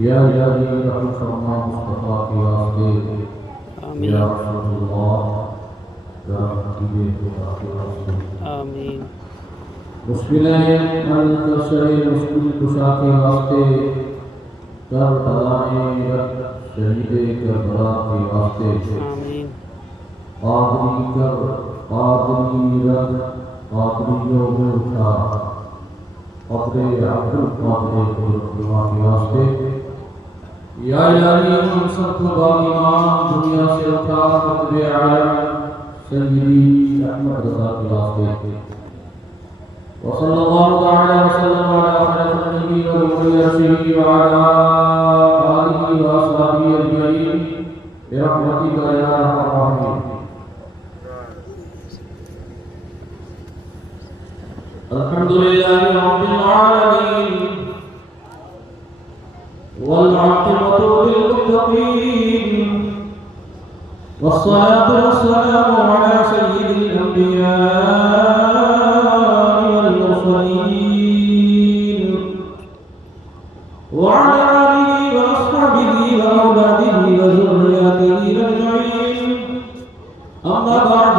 या इलाही रहम फरमा मुस्तफा के वास्ते, आमीन या रसूलुल्लाह या हबीब खुदा के वास्ते। आमीन मुश्किलें मुश्किल कुशा के वास्ते, करबलाए शहीदे करबला के वास्ते। आमीन आदमी कर आदमी रख आदमियों में उठा अपने अब्दुल कादिर खुदा के वास्ते। या इलाही हम सबको बाईमान दुनिया से उठा अपने आलम सय्यदी अहमद रज़ा के वास्ते। वसल्लल्लाहु तआला वसल्लम अला खैरिल नबी व मुरसलीन व अला आलिहि व अस्हाबिहि अजमईन बिरहमतिका या अरहमर राहिमीन। अल्हम्दुलिल्लाहि रब्बिल आलमीन वल आक़िबतु लिल मुत्तक़ीन वस्सलातु वस्सलामु अला सय्यिदिल अंबिया वल मुरसलीन व अला आलिहि व अस्हाबिहि व औलादिहि व ज़ुर्रिय्यतिहि अजमईन। अम्मा बअद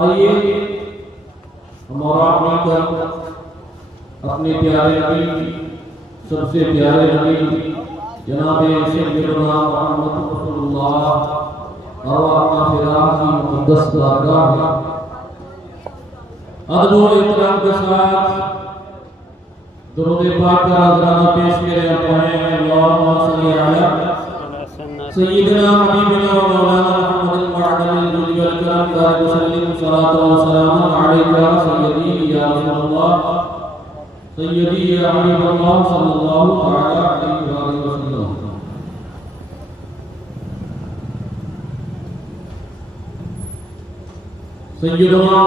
आइए हमारा मिलकर अपने प्यारे नबी सबसे प्यारे नबी जनाब सय्यदना मुहम्मद रसूलुल्लाह और अपना फिराक की मुक़द्दस बारगाह में अदब और इहतराम के साथ दुरूद पाक का नज़राना पेश किया जाता है। अल्लाहुम्मा सल्ली अला सय्यदना हबीबना व मौलाना मुहम्मद मअदनिल जुल्ल वल करम दारि वसल्लम सलातो व सलाम अलैका सय्यदी या रसूलल्लाह सय्यदी या हबीबल्लाह सल्लल्लाहु तआला अलैहि वसल्लम। सय्यदना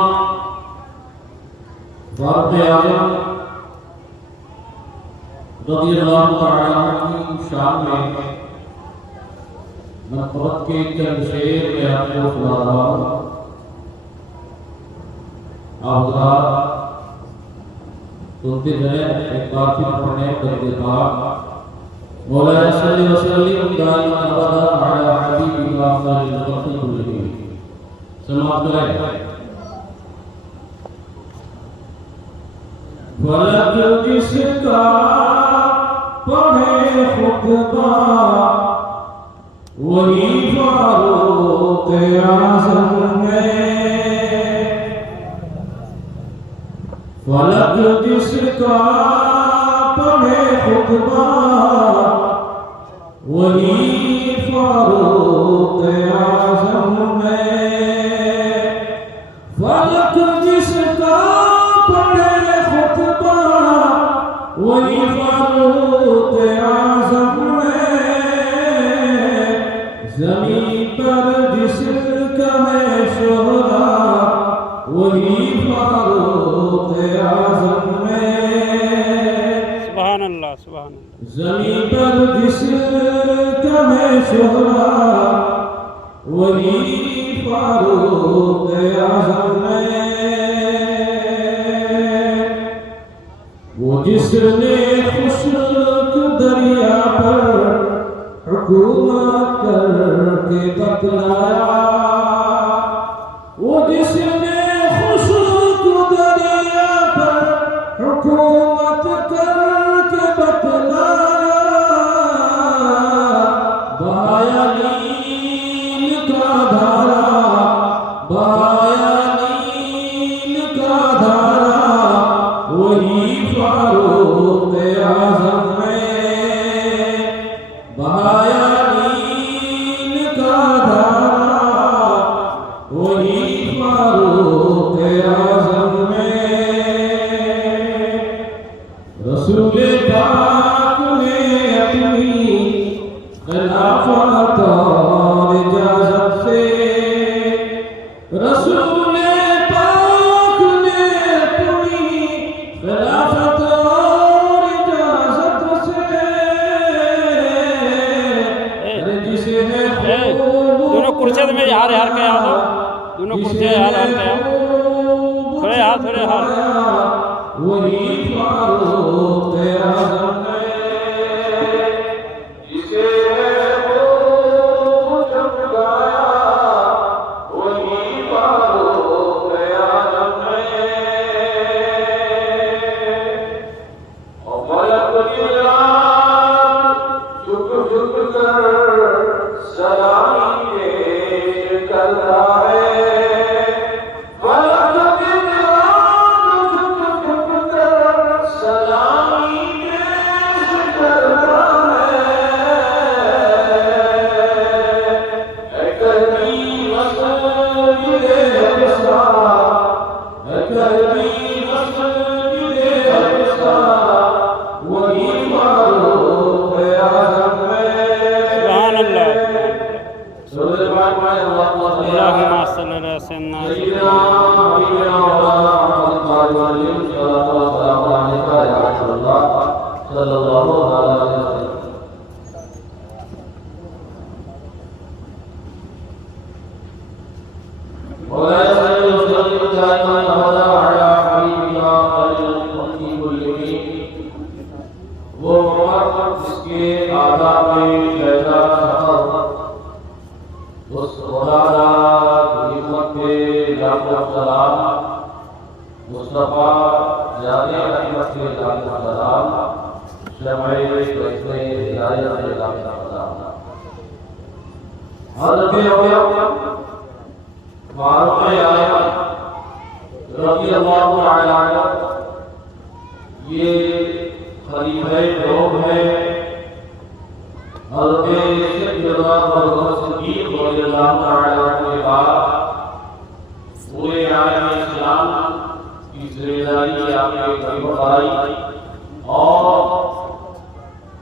फारूक आज़म रज़ियल्लाहु तआला अन्हु की शान में नफ़रत के चंद शेर में आपको सुना रहा हूँ। आप सुनते जाए, एक बार फिर पढ़ने दर्द पाक मौला सल्ली व सल्लिम दाइमन अबदा अला हबीबिका अफ़ज़लिल ख़ल्क़ि कुल्लिहिम। समाप्त करें। फलक जिसका पढ़े खुतबा वही फारूक आज़म है। फलक जिसका पढ़े खुतबा वही फारूक आज़म है। फलक जिसका पढ़े खुतबा वही फारूक आज़म है। ज़मीन पर जिसका है शोहरा वही फारूक आज़म है। सुभान अल्लाह सुभान अल्लाह। ज़मीन पर जिसका है शोहरा वही फारूक आज़म है। वो जिसने खुशक दरिया पर हुकूमत करके बतलाया। वो जिसने खुशक दरिया पर हुकूमत करके बतलाया। बहाया नील का धारा खिलाफत और इजाजत से रसूल पाक ने तुम्ही खिलाफत और इजाजत से जिसे दोनों कुर्सियां में हार हार के आओ दोनों कुर्सियां हार हार के आओ थोड़े हार वही फारूक आज़म जिसे चमकाया वही फारूक आज़म और मलक झुक झुक कर सलामी पेश करता है ये खलीफे लोग हैं के बाद पूरे आलम इस्लाम की जिम्मेदारी आपने बताई और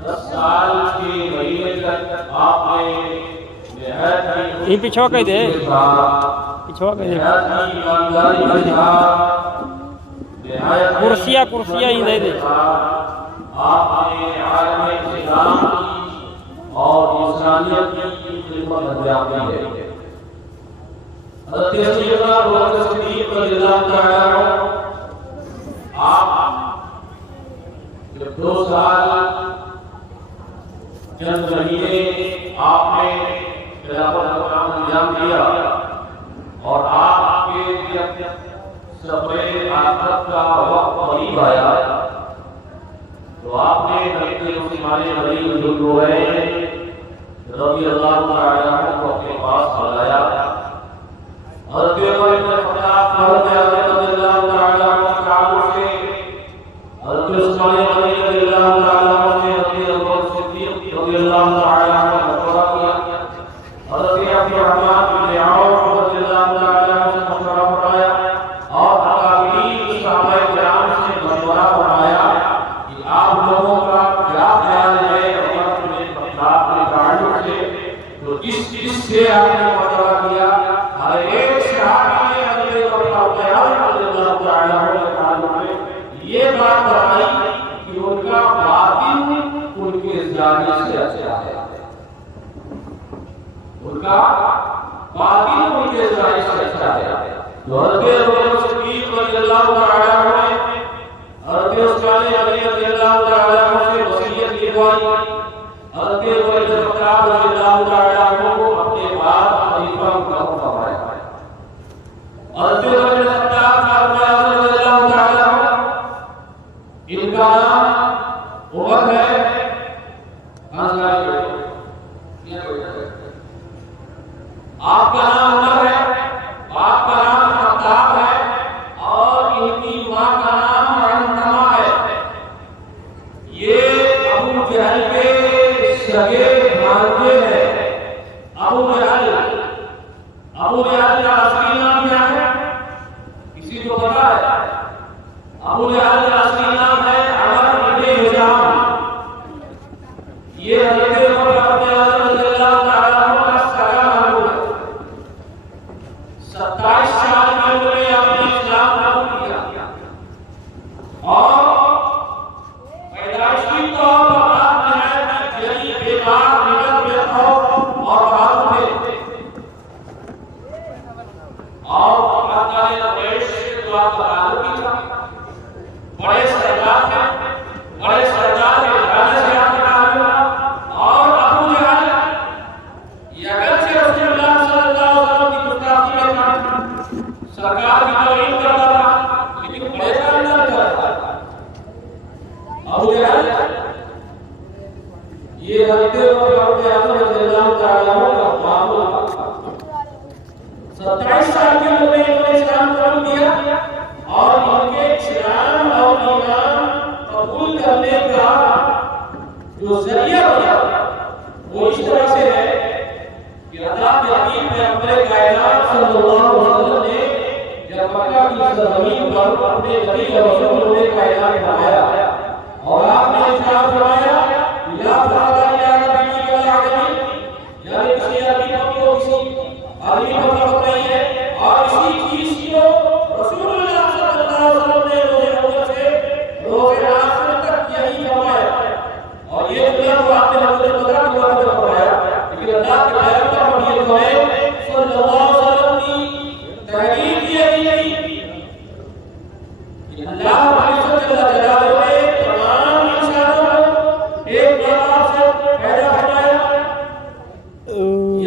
10 साल के महीने तक आपने ये पिछवा कह दे पिछवा कह दे कुर्सियाँ ही दे दे आपने आलम इस्लाम और इंसानियत की खिदमत अंजाम दी है। हज़रत सैयदना अबू बकर सिद्दीक़ रज़ियल्लाहु तआला अन्हु आप जब 2 साल चंद महीने आपने खिलाफत का काम अंजाम दिया और आपके जब सफ़े आखिरत का वक्त करीब आया तो आपने हज़रत उस्मान गनी रज़ियल्लाहु तआला अन्हु को अपने पास बुलाया। हज़रत उमर इब्न ख़त्ताब रज़ियल्लाहु तआला अन्हु के आगे से हज़रत उस्मान गनी रज़ियल्लाहु तआला अन्हु से हज़रत अबू बकर सिद्दीक़ रज़ियल्लाहु तआला अन्हु ने मशवरा किया। हज़रत अब्दुर्रहमान बिन औफ रज़ियल्लाहु तआला अन्हु से मशवरा कराया और अकाबीर सहाबाए किराम से मशवरा कराया कि आप लोगों का क्या ख्याल है उमर बिन ख़त्ताब के ताल्लुक से। तो इससे आपने मशवरा किया हर एक सहाबी ने हज़रत उमर रज़ियल्लाहु तआला अन्हु के ताल्लुक में ये बात बताई कि उनका बातिन उनके ज़ाहिर से अच्छा है, उनका बातिन उनके ज़ाहिर से अच्छा है। तो हज़रत अबू बकर सिद्दीक़ रज़ियल्लाहु तआला अन्हु ने हज़रत उस्मान गनी रज़ियल्लाहु तआला अन्हु से वसीयत लिखवाई। हज़रत उमर इब्न ख़त्ताब रज़ियल्लाहु तआला अन्हु को अपने बाद खलीफा मुक़र्रर फरमाया। हज़रत उमर इब्न ख़त्ताब रज़ियल्लाहु तआला अन्हु इनका नाम उमर है, आपका नाम उमर है, आपका नाम ख़त्ताब है और इनकी मां का नाम रहनुमा है। ये अबू जहल के सगे भांजे हैं। अबू जहल का असली नाम क्या है? किसी को पता है? अबू जहल का असली नाम है अमर इब्न हिशाम। ये हज़रत उमर ये हजरत फारूक आजम रज़ियल्लाहु ताला अन्हु का मामला 27 साल की उम्र में इन्होंने इस्लाम कबूल किया और इनके इस्लाम और ईमान कबूल करने का जो जरिया बना वो इस तरह से है कि अल्लाह के हबीब पैगंबर कायनात सल्लल्लाहु अलैहि वसल्लम ने जब मक्का की ज़मीन पर अपने नबी और रसूल ने कायनात बनाया और आपने इरशाद फरमाया या फरमाया या नबी के आदमी यानी किसी आदमी को किसी आदमी को फर्क नहीं है और इसी चीज को रसूलुल्लाह सल्लल्लाहु अलैहि वसल्लम ने रोज़े अव्वल से रोज़े आखिर तक यही फरमाया और ये दुनिया को आपने हजरत बदर की बात में फरमाया लेकिन अल्लाह के पैगंबर नबी करीम सल्लल्लाहु अलैहि वसल्लम की तहरीर की गई कि अल्लाह जल्ल जलालुहु ने तमाम इंसानों को एक बार से पैदा फरमाया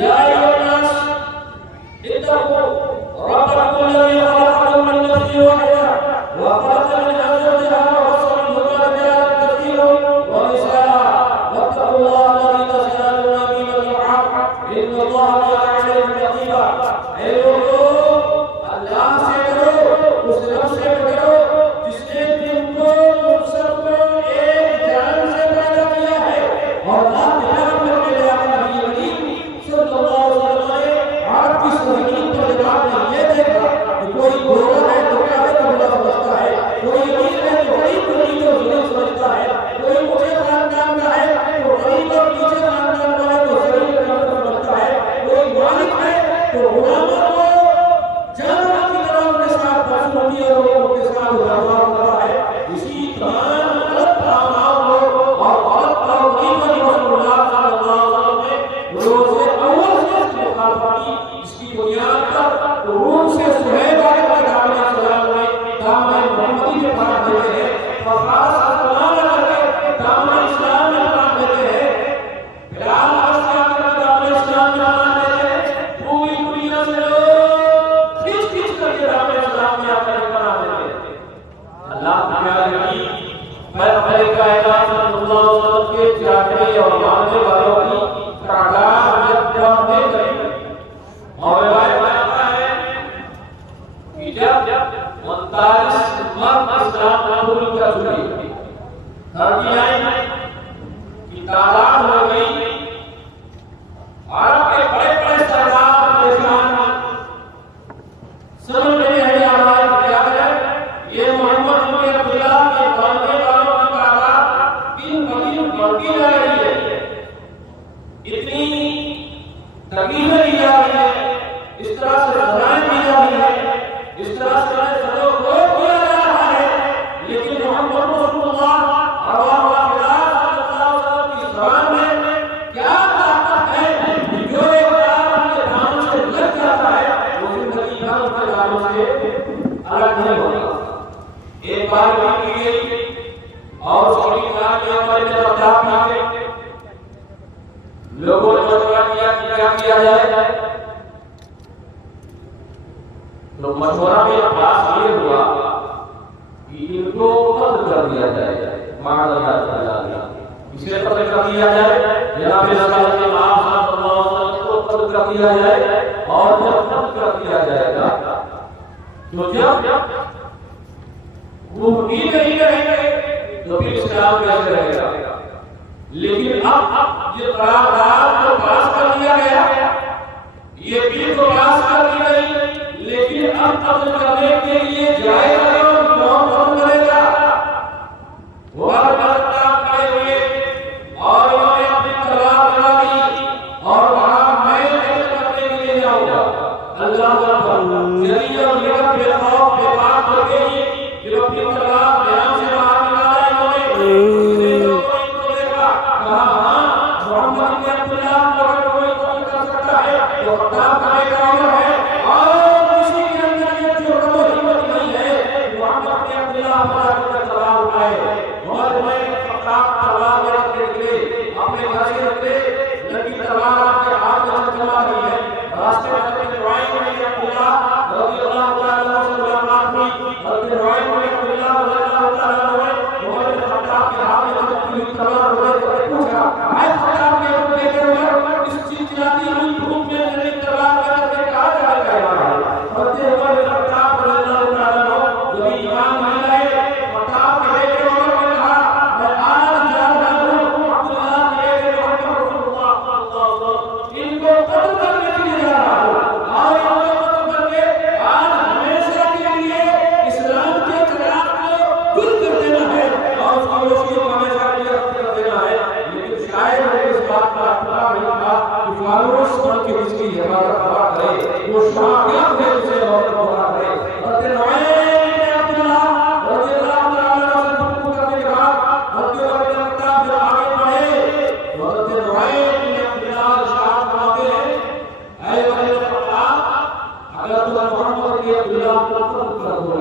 या अय्युहन्नास इत्तक़ू रब्बकुम अल्लज़ी खलक़कुम मिन नफ्सिन वाहिदा व खलक़ मिनहा ज़ौजहा व बassa मिनहुमा रिजालन कसीरन व निसाअ वत्तक़ुल्लाह अल्लज़ी तसअलूना बिही वल अर्हम इन्नल्लाहा काना अलैकुम रक़ीबा। ऐ लोगों, अल्लाह से डरो, उस रब से डरो जिसने तुमको तुम सबको एक जान से पैदा किया है और अल्लाह के पैगंबर के आका नबी करीम सल्लल्लाहु अलैहि वसल्लम ने आपकी ज़मीन पर जब आपने ये देखा कि कोई गोरा है तो काबे का बुला समझता है, कोई अमीर है तो गरीब को नीचे ज़लील समझता है, कोई ऊंचे खानदान का है तो गरीब और नीचे खानदान वाले को ज़लील समझता है, कोई मालिक है तो गुलामों को जानवर की तरह उनके साथ बदसलूकी और उनके साथ व्यवहार करता है। इसी तमाम गलत भावनाओं को और गलत तौहीद को रसूलुल्लाह सल्लल्लाहु अलैहि वसल्लम ने रोज़े अव्वल से इसकी मुखालफत की। इसकी बुनियाद पर रूम से सुहैब आकर दामन सलाम में दामन मोहम्मदी में पनाह देते हैं, फरहाद सल्लल्लाहु अलैहि वसल्लम दामन इस्लाम में पनाह देते हैं, बिलाल अस्लाम में दामन इस्लाम में पनाह देते हैं, पूरी दुनिया से लोग खींच करके दामन इस्लाम में आकर पनाह देते हैं। अल्लाह के प्यारे नबी पैगंबर कायनात सल्लल्लाहु अलैहि वसल्लम के चाहने और मानने वालों की तादाद जब बढ़ने लगी और आता है कि जब 39 मर्द इस्लाम कबूल कर चुके, 39 की तादाद हो गई। अरब के बड़े सरदार परेशान समझ नहीं आ रहा है क्या है ये मोहम्मद बिन अब्दुल्लाह के मानने वालों की तादाद दिन ब दिन बढ़ती जा रही है, इतनी तकलीफें दी जा रही है, इस तरह से सजाएं दी जा रही है, इस तरह से सजो को किया जा रहा है, लेकिन मोहम्मद रसूलुल्लाह सल्लल्लाहु अलैहि वसल्लम की ज़बान में क्या ताकत है कि जो एक बार के दामन से लग जाता है वो जिंदगी भर उसके दामन से अलग नहीं होता। एक बार भी की गई और सभी काल में हमारे तरफ मांगे लोगों ने मशवरा किया कि क्या किया जाए, तो मशवरा में पास ये हुआ कि इनको कत्ल कर दिया जाए, इसे कत्ल कर दिया जाए, जनाब रसूलुल्लाह सल्लल्लाहु अलैहि वसल्लम को कत्ल कर दिया जाए और जब कत्ल कर दिया जाएगा तो जब वो भी नहीं रहेंगे तो फिर इस्लाम कैसे रहेगा। लेकिन अब ये करार को पास कर दिया गया, ये बिल को पास कर दी गई, लेकिन अब कत्ल करने के लिए जाएगा कौन कौन करेगा? वो खड़े हुए और उन्होंने अपनी तलवार लगा दी और कहा मैं कत्ल करने के लिए जाऊंगा। अल्लाह जरिया और निकट बेखौफ बेबाक हो गई, फिर अपनी तलवार ध्यान से बाहर निकाला इन्होंने, इनको देखा, कहा हाँ मोहम्मद बिन अब्दुल्लाह को अगर कोई कत्ल कर सकता है तो कत्ल करने का अमर है और किसी के अंदर ये जो हिम्मत नहीं है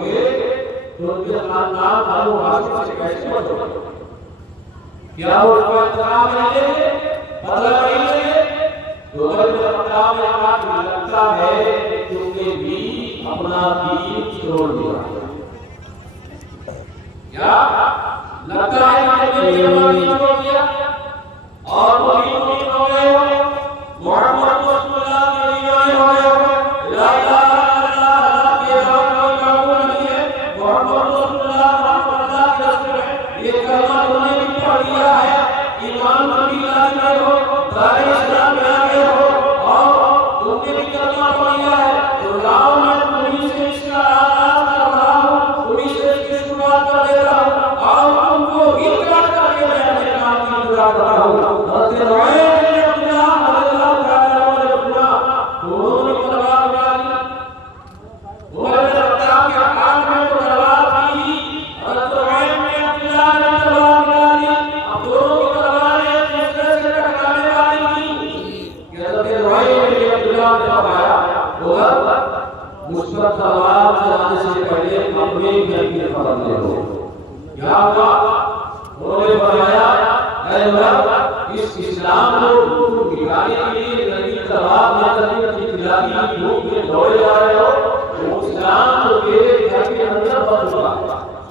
होंगे तो उनके खानदान बनु हाशिम से कैसे बचोगे? क्या वो उसको इंतजाम नहीं लेंगे, बदला नहीं लेंगे? तो अगर इंतजाम में आपको लगता है कि उसने भी अपना दीन छोड़ दिया, क्या लगता है कि तुमने अपना दीन छोड़ दिया और वो दीन हो गए हो, मोहम्मद रसूलुल्लाह के दीवाने हो गए हो, ला इलाहा इल्लल्लाह के अलावा कोई माबूद नहीं है, मोहम्मद रसूलुल्लाह अल्लाह के रसूल है, ये कलमा तुमने भी पढ़ लिया है, ईमान भी लाए हो, दारे इस्लाम में आ गए हो और तुमने भी कलमा पढ़ लिया है, तो लाओ मैं तुम्हीं से इसका आगाज कर रहा हूँ, तुम्हीं से इसकी शुरुआत कर दे रहा हूँ और तुमको इकरार करके मैं अपने काम की पूरा कर रहा हूँ। हज़रत रुवैद ने अपना अल्लाह ताला ने अपना दोनों ने तलवार निकाली, उमर ने अपना के हाथ में तलवार थी, हज़रत रुवैद ने अपना तलवार निकाली, अब दोनों की तलवारें एक दूसरे से टकराने वाली थी कि हज़रत रुवैद ने अब्दुल्लाह ने फरमाया, उमर मुझ पर तलवार चलाने से पहले अपने घर की खबर ले लो। क्या हुआ? उन्होंने फरमाया, ऐ उमर, इस इस्लाम को गिराने के लिए नबी तलवार लेकर के खिलाफी धूप में दौड़े जा रहे हो, तो इस्लाम तो तेरे घर के अंदर बन चुका है।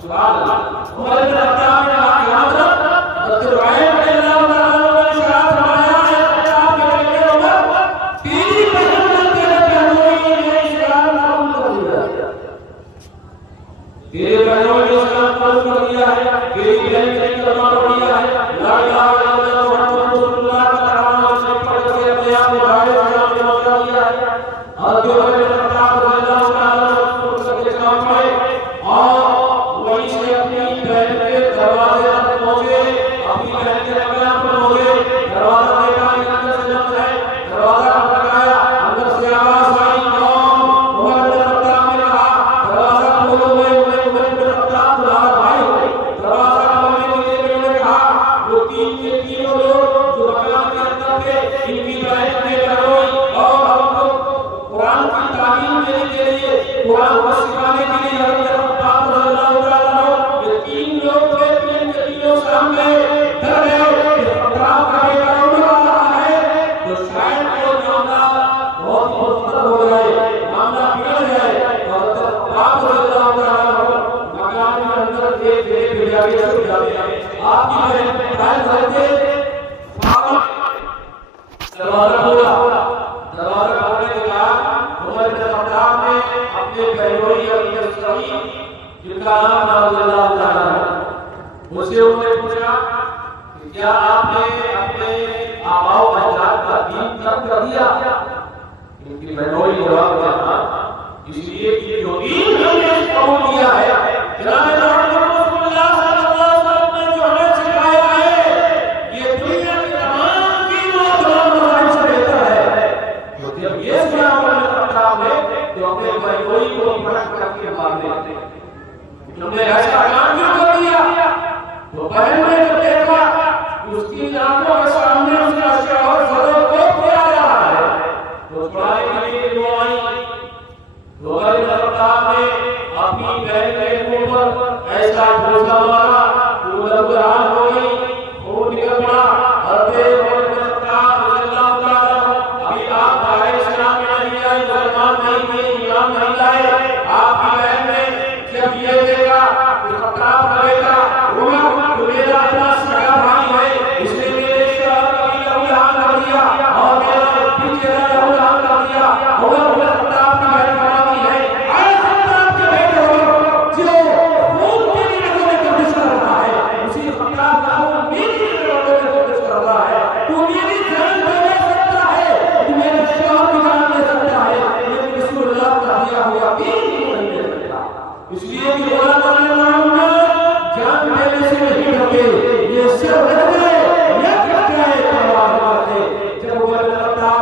सुभान अल्लाह। उमर ने अपना में आके हज़रत रुवैद ने अल्लाह ताला ने इरशाद फरमाया है, आपके बेटे उमर, तेरी बहन ने तेरे बहनों ने इस्लाम कबूल कर लिया, तेरे बहनों ने इस्लाम कबूल कर लिया है, तेरी बहन ने कलमा पढ़ लिया है, ला इलाहा इल्लल्लाह मुहम्मद रसूलुल्लाह का कलमा से पढ़ के अपने आप को भाई इस्लाम में बचा लिया है। और जो मैंने बताया अल्लाह ताला रसूल के काम में और वहीं से अपनी बहन के दरवाजे तक पहुंचे, अपनी बहन के दरवाजे पर पहुंचे, दरवाजा देखा कि अंदर से बंद है, दरवाजा खटखटाया, अंदर से आवाज आई, कौन? उमर ने कहा, दरवाजा खोलो, मैं उमर ने कहा, तुम्हारा भाई हूं। दरवाजा खोलने के लिए मैंने कहा, वो तीनों लोग जो मकान के अंदर थे, इनकी बहन ने करोई और हमको कुरान की तालीम देने के लिए, कुरान को सिखाने के लिए हज़रत पाक रज़ियल्लाहु ताला अन्हु ये तीन लोग थे, तीन के तीनों सामने डर गए कि खतरा का बेटा उमर आ रहा है, तो शायद वो मामला बहुत मुश्किल हो जाए, मामला बिगड़ जाए। तो हज़रत पाक रज़ियल्लाहु ताला अन्हु मकान के अंदर धीरे-धीरे जाके छुप जाते हैं। आपकी बहन कायम रहते दरवाजा खोला, दरवाजा खोलने के बाद उमर ने अपने बहनोई और सभी जिनका नाम रज़ियल्लाहु ताला है, मुझसे उन्होंने पूछा कि क्या आपने अपने आबाओ अजदाद का दीन तर्क कर दिया? इनकी बहनोई जवाब दिया, इसलिए कि जो दीन हमने कबूल किया है, जनाब मोहम्मद रसूलुल्लाह सल्लल्लाहु अलैहि वसल्लम ने जो हमें सिखाया है, ये दुनिया के तमाम दीनों और से बेहतर है। तो जब ये सुना हमने तो अपने बहनोई को पलट करके मार देते, तुमने ऐसा काम क्यों कर दिया? तो बहन ने जब देखा कि उसकी आंखों के सामने उसका शौहर ज़रूर को किया जा रहा है, तो छुड़ाने के लिए वो आई, तो उमर ने अपनी बहन के मुंह पर ऐसा ठोसा मारा कि वो लबनान हो गई, खून निकल पड़ा। अभी आप दायरे इस्लाम में नहीं आए, मुसलमान नहीं थे, ईमान नहीं लाए, आपकी बहन ने जब ये देखा कि खतरा पड़ेगा, उमर तो मेरा अपना सगा भाई है, इसने मेरे शौहर का भी लहूलहान कर दिया और मेरा पीछे लहूलहान कर दिया, उमर खतरा की बहन बनाती है, आए खतरा के बेटे हो जो खून के लिए लड़ने की कोशिश कर रहा है, उसी खतरा का खून मेरी लिए लड़ने की कोशिश कर रहा है, तू मेरी जान ले सकता है, तू मेरे शौहर की जान ले सकता है, लेकिन रसूलुल्लाह का दिया हुआ दीन नहीं ले सकता। इसलिए कि जान लेने से नहीं डरते, ये सिर्फ डरते ये करते परवाह करते। जब उमर ने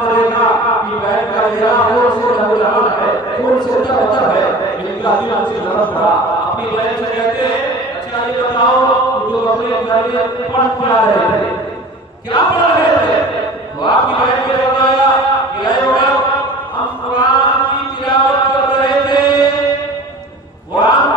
देखा कि बहन का चेहरा खून से लहूलहान है, खून से तरबतर है, इनका दिल हमसे नरम पड़ा। अपनी बहन से कहते हैं, अच्छा ये बताओ जो अपने घर में पढ़ रहे थे, क्या पढ़ रहे थे? तो आपकी बहन ने बताया कि ऐ उमर, हम कुरान की तिलावत कर रहे थे, कुरान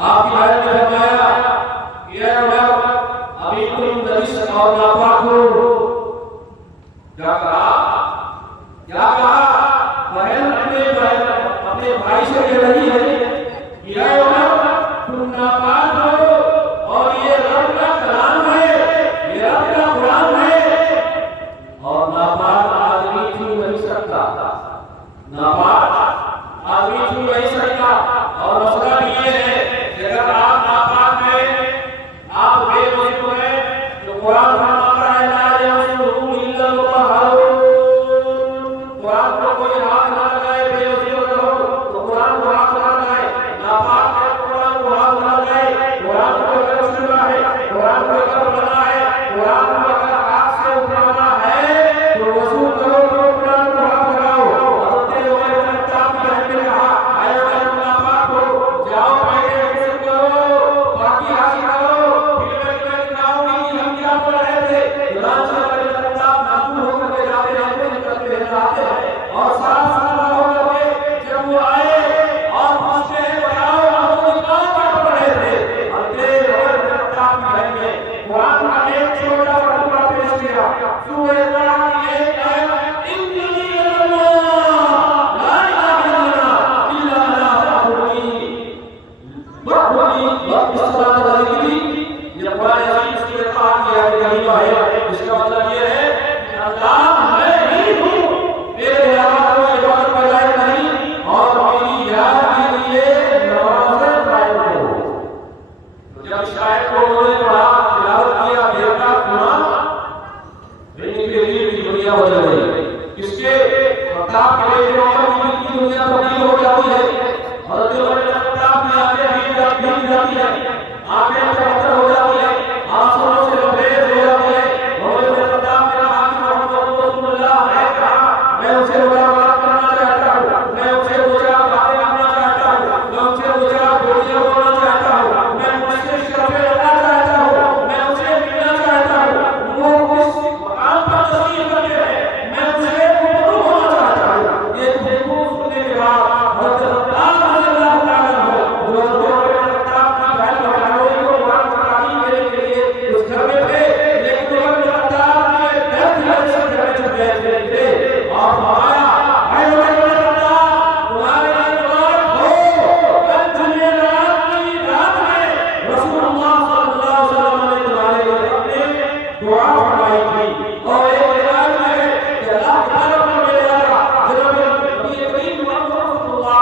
आपकी हयात में फरमाया कि ऐ उमर अभी तुम नजिस और नापाक हो। क्या कहा बहन अपने भाई से कह रही है कि ऐ उमर तुम नापाक हो और ये रब का कलाम है, ये रब का कुरान है और नापाक आदमी छू नहीं सकता, नापाक आदमी छू नहीं सकता। और मसला भी ये है कि अगर आप नापाक हैं, आप बेवजह हैं, तो कुरान फरमाता है ला यमसुहु इल्ला मुतहहरुन, कुरान को कोई हाथ ना लगाए, बेवजह हो तो कुरान को हाथ ना लगाए, नापाक है कुरान को हाथ ना लगाए। कुरान को अगर छूना है, कुरान को अगर पढ़ना है, कुरान को अगर हाथ से उठाना है तो वजू करो तो कुरान को हाथ लगाओ। हज़रत उमर ने किताब में हमने कहा आए अगर नापाक हो जाओ पहले गुस्ल करो, बाकी हासिल करो, फिर मैं दिखाऊंगी कि हम क्या पढ़ रहे थे। कुरान से अगर किताब नाखून होकर के जाते रहते हैं और साफ साफ होकर के जब वो आए और पूछते हैं बताओ आपको क्या पढ़ रहे थे, हज़रत उमर ने किताब में हमने कुरान का एक छोटा सा टुकड़ा पेश किया, सूरह बकरा की एक आयत इन्नी अल्लाह ला इलाहा इल्ला अना फअबुदनी वक़्फ़ुली वक़्फ़िस्सलात वज़िक्री। ये कुरान अज़ीम की इताअत की आयत करीमा है। इसका मतलब ये है कि अल्लाह मैं ही हूँ, मेरे अलावा कोई इबादत का लायक नहीं और मेरी याद के लिए नमाज़ें कायम करो। तो जब शायद को उन्होंने पढ़ा, तिलावत किया, देखा, सुना, इनके लिए भी दुनिया बदल गई। किसके किताब के लिए की दुनिया तब्दील हो जाती है। हज़रत उमर की किताब में आगे भीग जाती है, आंखें चमकदार हो जाती है, आंसुओं से लबरेज हो जाती है। उमर की किताब में कहा कि मोहम्मद रसूलुल्लाह है, कहा मैं उसे मुलाकात करना चाहता हूँ, मैं उसे दो चार बातें करना चाहता हूँ, मैं उसे दो चार बोलियां बोलना चाहता हूँ, मैं उससे शरफ़े लेना चाहता हूँ, मैं उसे मिलना चाहता हूँ, वो किस मकाम पर तस्लीम करते हैं, मैं उसे रूबरू होना चाहता हूँ। ये देखो सुनने के बाद हज़रत अब्बास रज़ियल्लाहु ताला अन्हु जो हज़रत उमर की किताब की बहन बहनोई को कुरान की तालीम देने के लिए उस घर में थे, लेकिन उमर की किताब के दर्द से घर में छुपे थे और फरमाया ऐ उमर की किताब तुम्हारे लिए मुबारक हो, कल जुमेरात की रात में रसूलुल्लाह सल्लल्लाहु अलैहि वसल्लम ने तुम्हारे लिए अपने दुआ फरमाई थी। और एक रिवायत में है कि अल्लाह की तरफ से मेरे आका जनाब नबी करीम मोहम्मद रसूलुल्लाह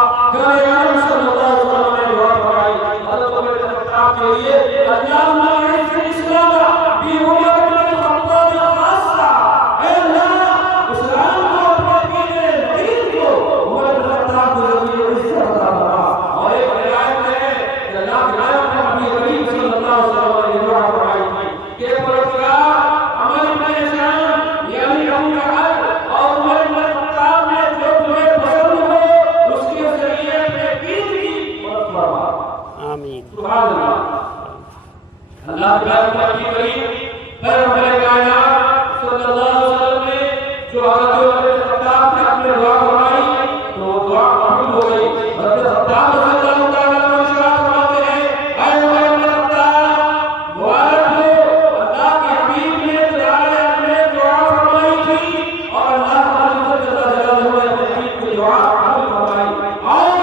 सल्लल्लाहु अलैहि वसल्लम ने दुआ फरमाई हज़रत उमर की किताब के लिए, अल्लाहुम्मा इज़्ज़िल इस्लाम बि उमर बिन खत्ताब खासा, ऐ अल्लाह इस्लाम को अपने दीन नबी को उमर बिन खत्ताब को जरिए इज्जत अता फरमा। और एक रिवायत में है कि अल्लाह के नबी करीम सल्लल्लाहु अलैहि वसल्लम ने दुआ फरमाई थी कि परवरदिगार अमर इब्न शाम यानी अबू जहल और उमर बिन खत्ताब में जो तुम्हें पसंद हो उसके जरिए अपने दीन की मदद फरमा। आमीन। सुभान अल्लाह। अल्लाह के नबी करीम पैगंबर कायनात सल्लल्लाहु अलैहि वसल्लम ने जो हज़रत उमर बिन खत्ताब ने अपने दुआ फरमाई तो दुआ कबूल हो गई। हज़रत खत्ताब रज़ियल्लाहु ताला अन्हु इरशाद फरमाते हैं ऐ उमर बिन खत्ताब मुबारक हो, अल्लाह के हबीब ने तुम्हारे अपने दुआ फरमाई थी और अल्लाह ताला जल्ल जलालहू ने अपने हबीब की दुआ कबूल फरमाई। और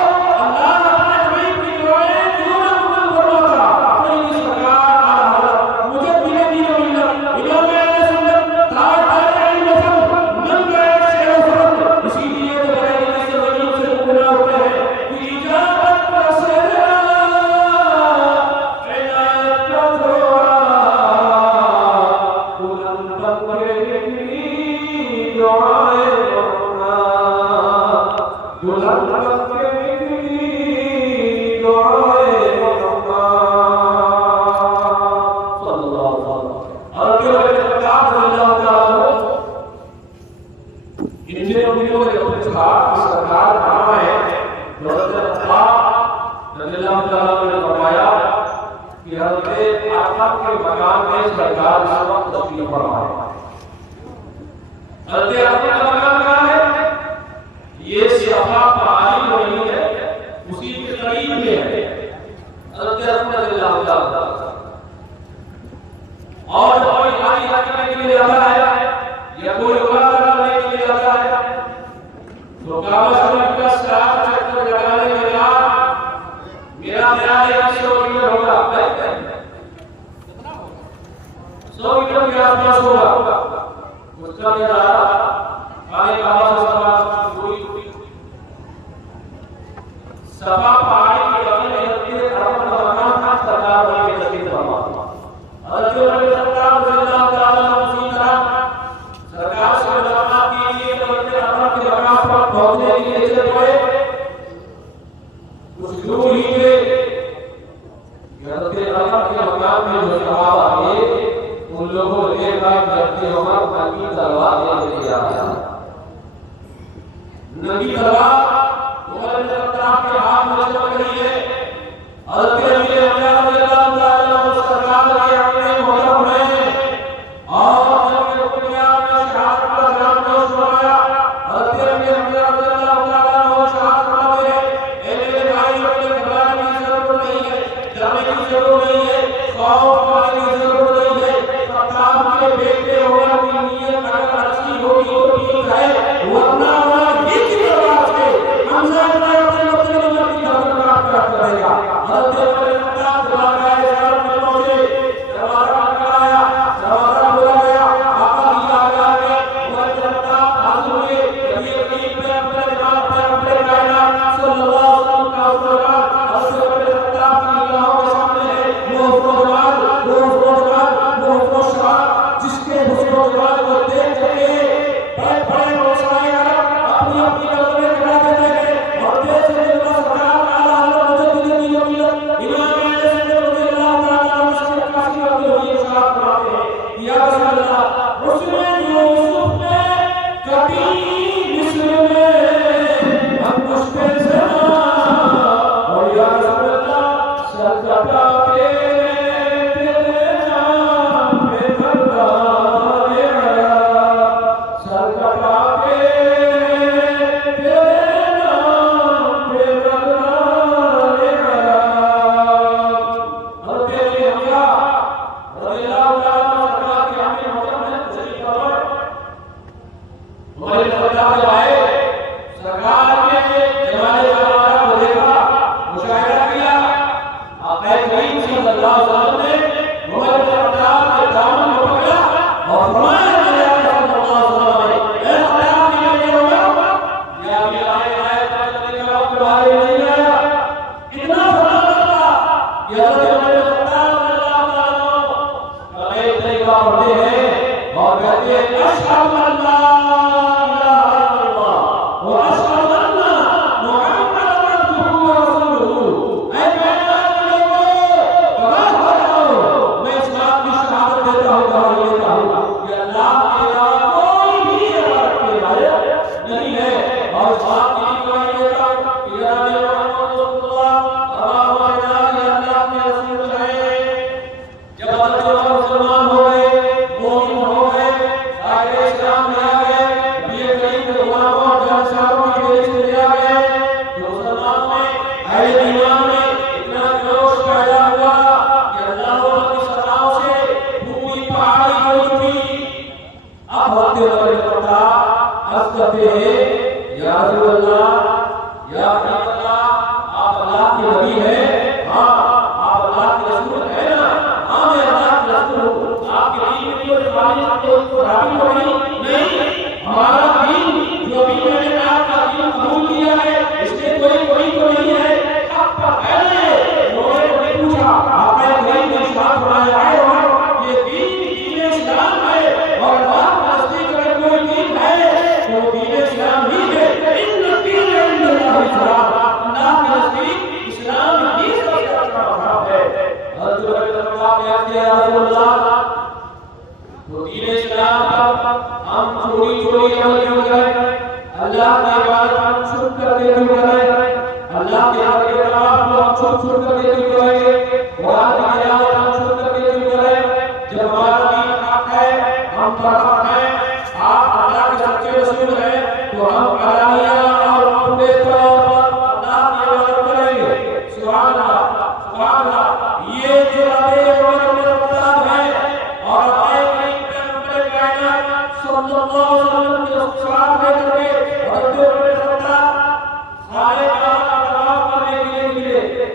अल्लाह अपने हबीब की दुआएं क्यों ना कबूल फरमाता, अपनी सरकार आला हज़रत मुझे दिले दीन मिल्लत इमाम अहले सुन्नत ताज इल्म मन गए शेर फरत, इसीलिए तो बड़े दिन से ज़मीन से गुना होते हैं कि इजाजत का सेरा इनायत का जोड़ा बुलंद बंगे की दुआएं मौला, बुलंद बंगे की दुआएं मौला सल्लल्लाहु अलैहि वसल्लम। और जो किताब सल्लल्लाहु ताला इनसे उम्मीदों के अपने सरकार नाम है जो हज़रत अब्बास रज़ियल्लाहु ताला ने फरमाया कि हज़रत आदम के मकान में सरकार इस वक्त तशरीफ फरमा है। हज़रत आदम का मकान कहाँ है? ये सियाफा पहाड़ी बनी है, उसी के करीब में है। हज़रत सफा पहाड़ी के बगल में हजरत अरफत का मकाम था, सरकार वहीं पे तशरीफ फरमा। हजरत उमर बिन खत्ताब रज़ियल्लाहु ताला अन्हु उसी तरह सरकार से मुलाकात के लिए हजरत अरफत के मकाम पर पहुंचने के लिए चल पड़े। कुछ दूर ही में हजरत अरफत के मकाम में जो सहाबा थे उन लोगों ने देखा कि हजरत उमर नंगी तलवार लेके आ गया। नंगी तलवार उमर बिन खत्ताब के हाथ में चमक रही है। हजरत अली रज़ियल्लाहु ताला अन्हु सरकार के आगे मोहतरम हैं और जब दुनिया में शहादत का सलाम पेश हुआ, हजरत अली रज़ियल्लाहु ताला अन्हु शहादत पाते हैं। ए मेरे भाई, अपने घबराने की जरूरत नहीं है, डरने की जरूरत नहीं है, खौफ खाने की जरूरत नहीं है। खत्ताब के बेटे उमर की नीयत अगर अच्छी होगी तो ठीक है, वरना वह हिंद की तरफ से हमजा अपने मतलब उमर की तरफ प्राप्त करेगा। हजरत उमर बिन खत्ताब दरबार शरीफ में पहुंचे, दरवाजा खटखटाया, दरवाजा खोला गया। आका की आज्ञा में उमर बिन खत्ताब हाजिर हुए। नबी करीम पे अपने जनाब पे अपने कायनात सल्लल्लाहु अलैहि वसल्लम का हुक्म, हजरत उमर बिन खत्ताब की निगाहों के सामने है वो फौजदार, जिसके फौजदार को देख के बड़े बड़े रोशनाई अपनी अपनी कदम में खड़ा देते हैं और देश से जिनका सरकार आला हज़रत मुजद्दिद मिल्लत इमाम अहले सुन्नत रज़ियल्लाहु ताला अन्हु से काशी करते हुए इरशाद फरमाते हैं, या रसूल अल्लाह, उसने यूसुफ ने कभी मिस्र में हम मुश्किल से और या रसूल अल्लाह सर कटाते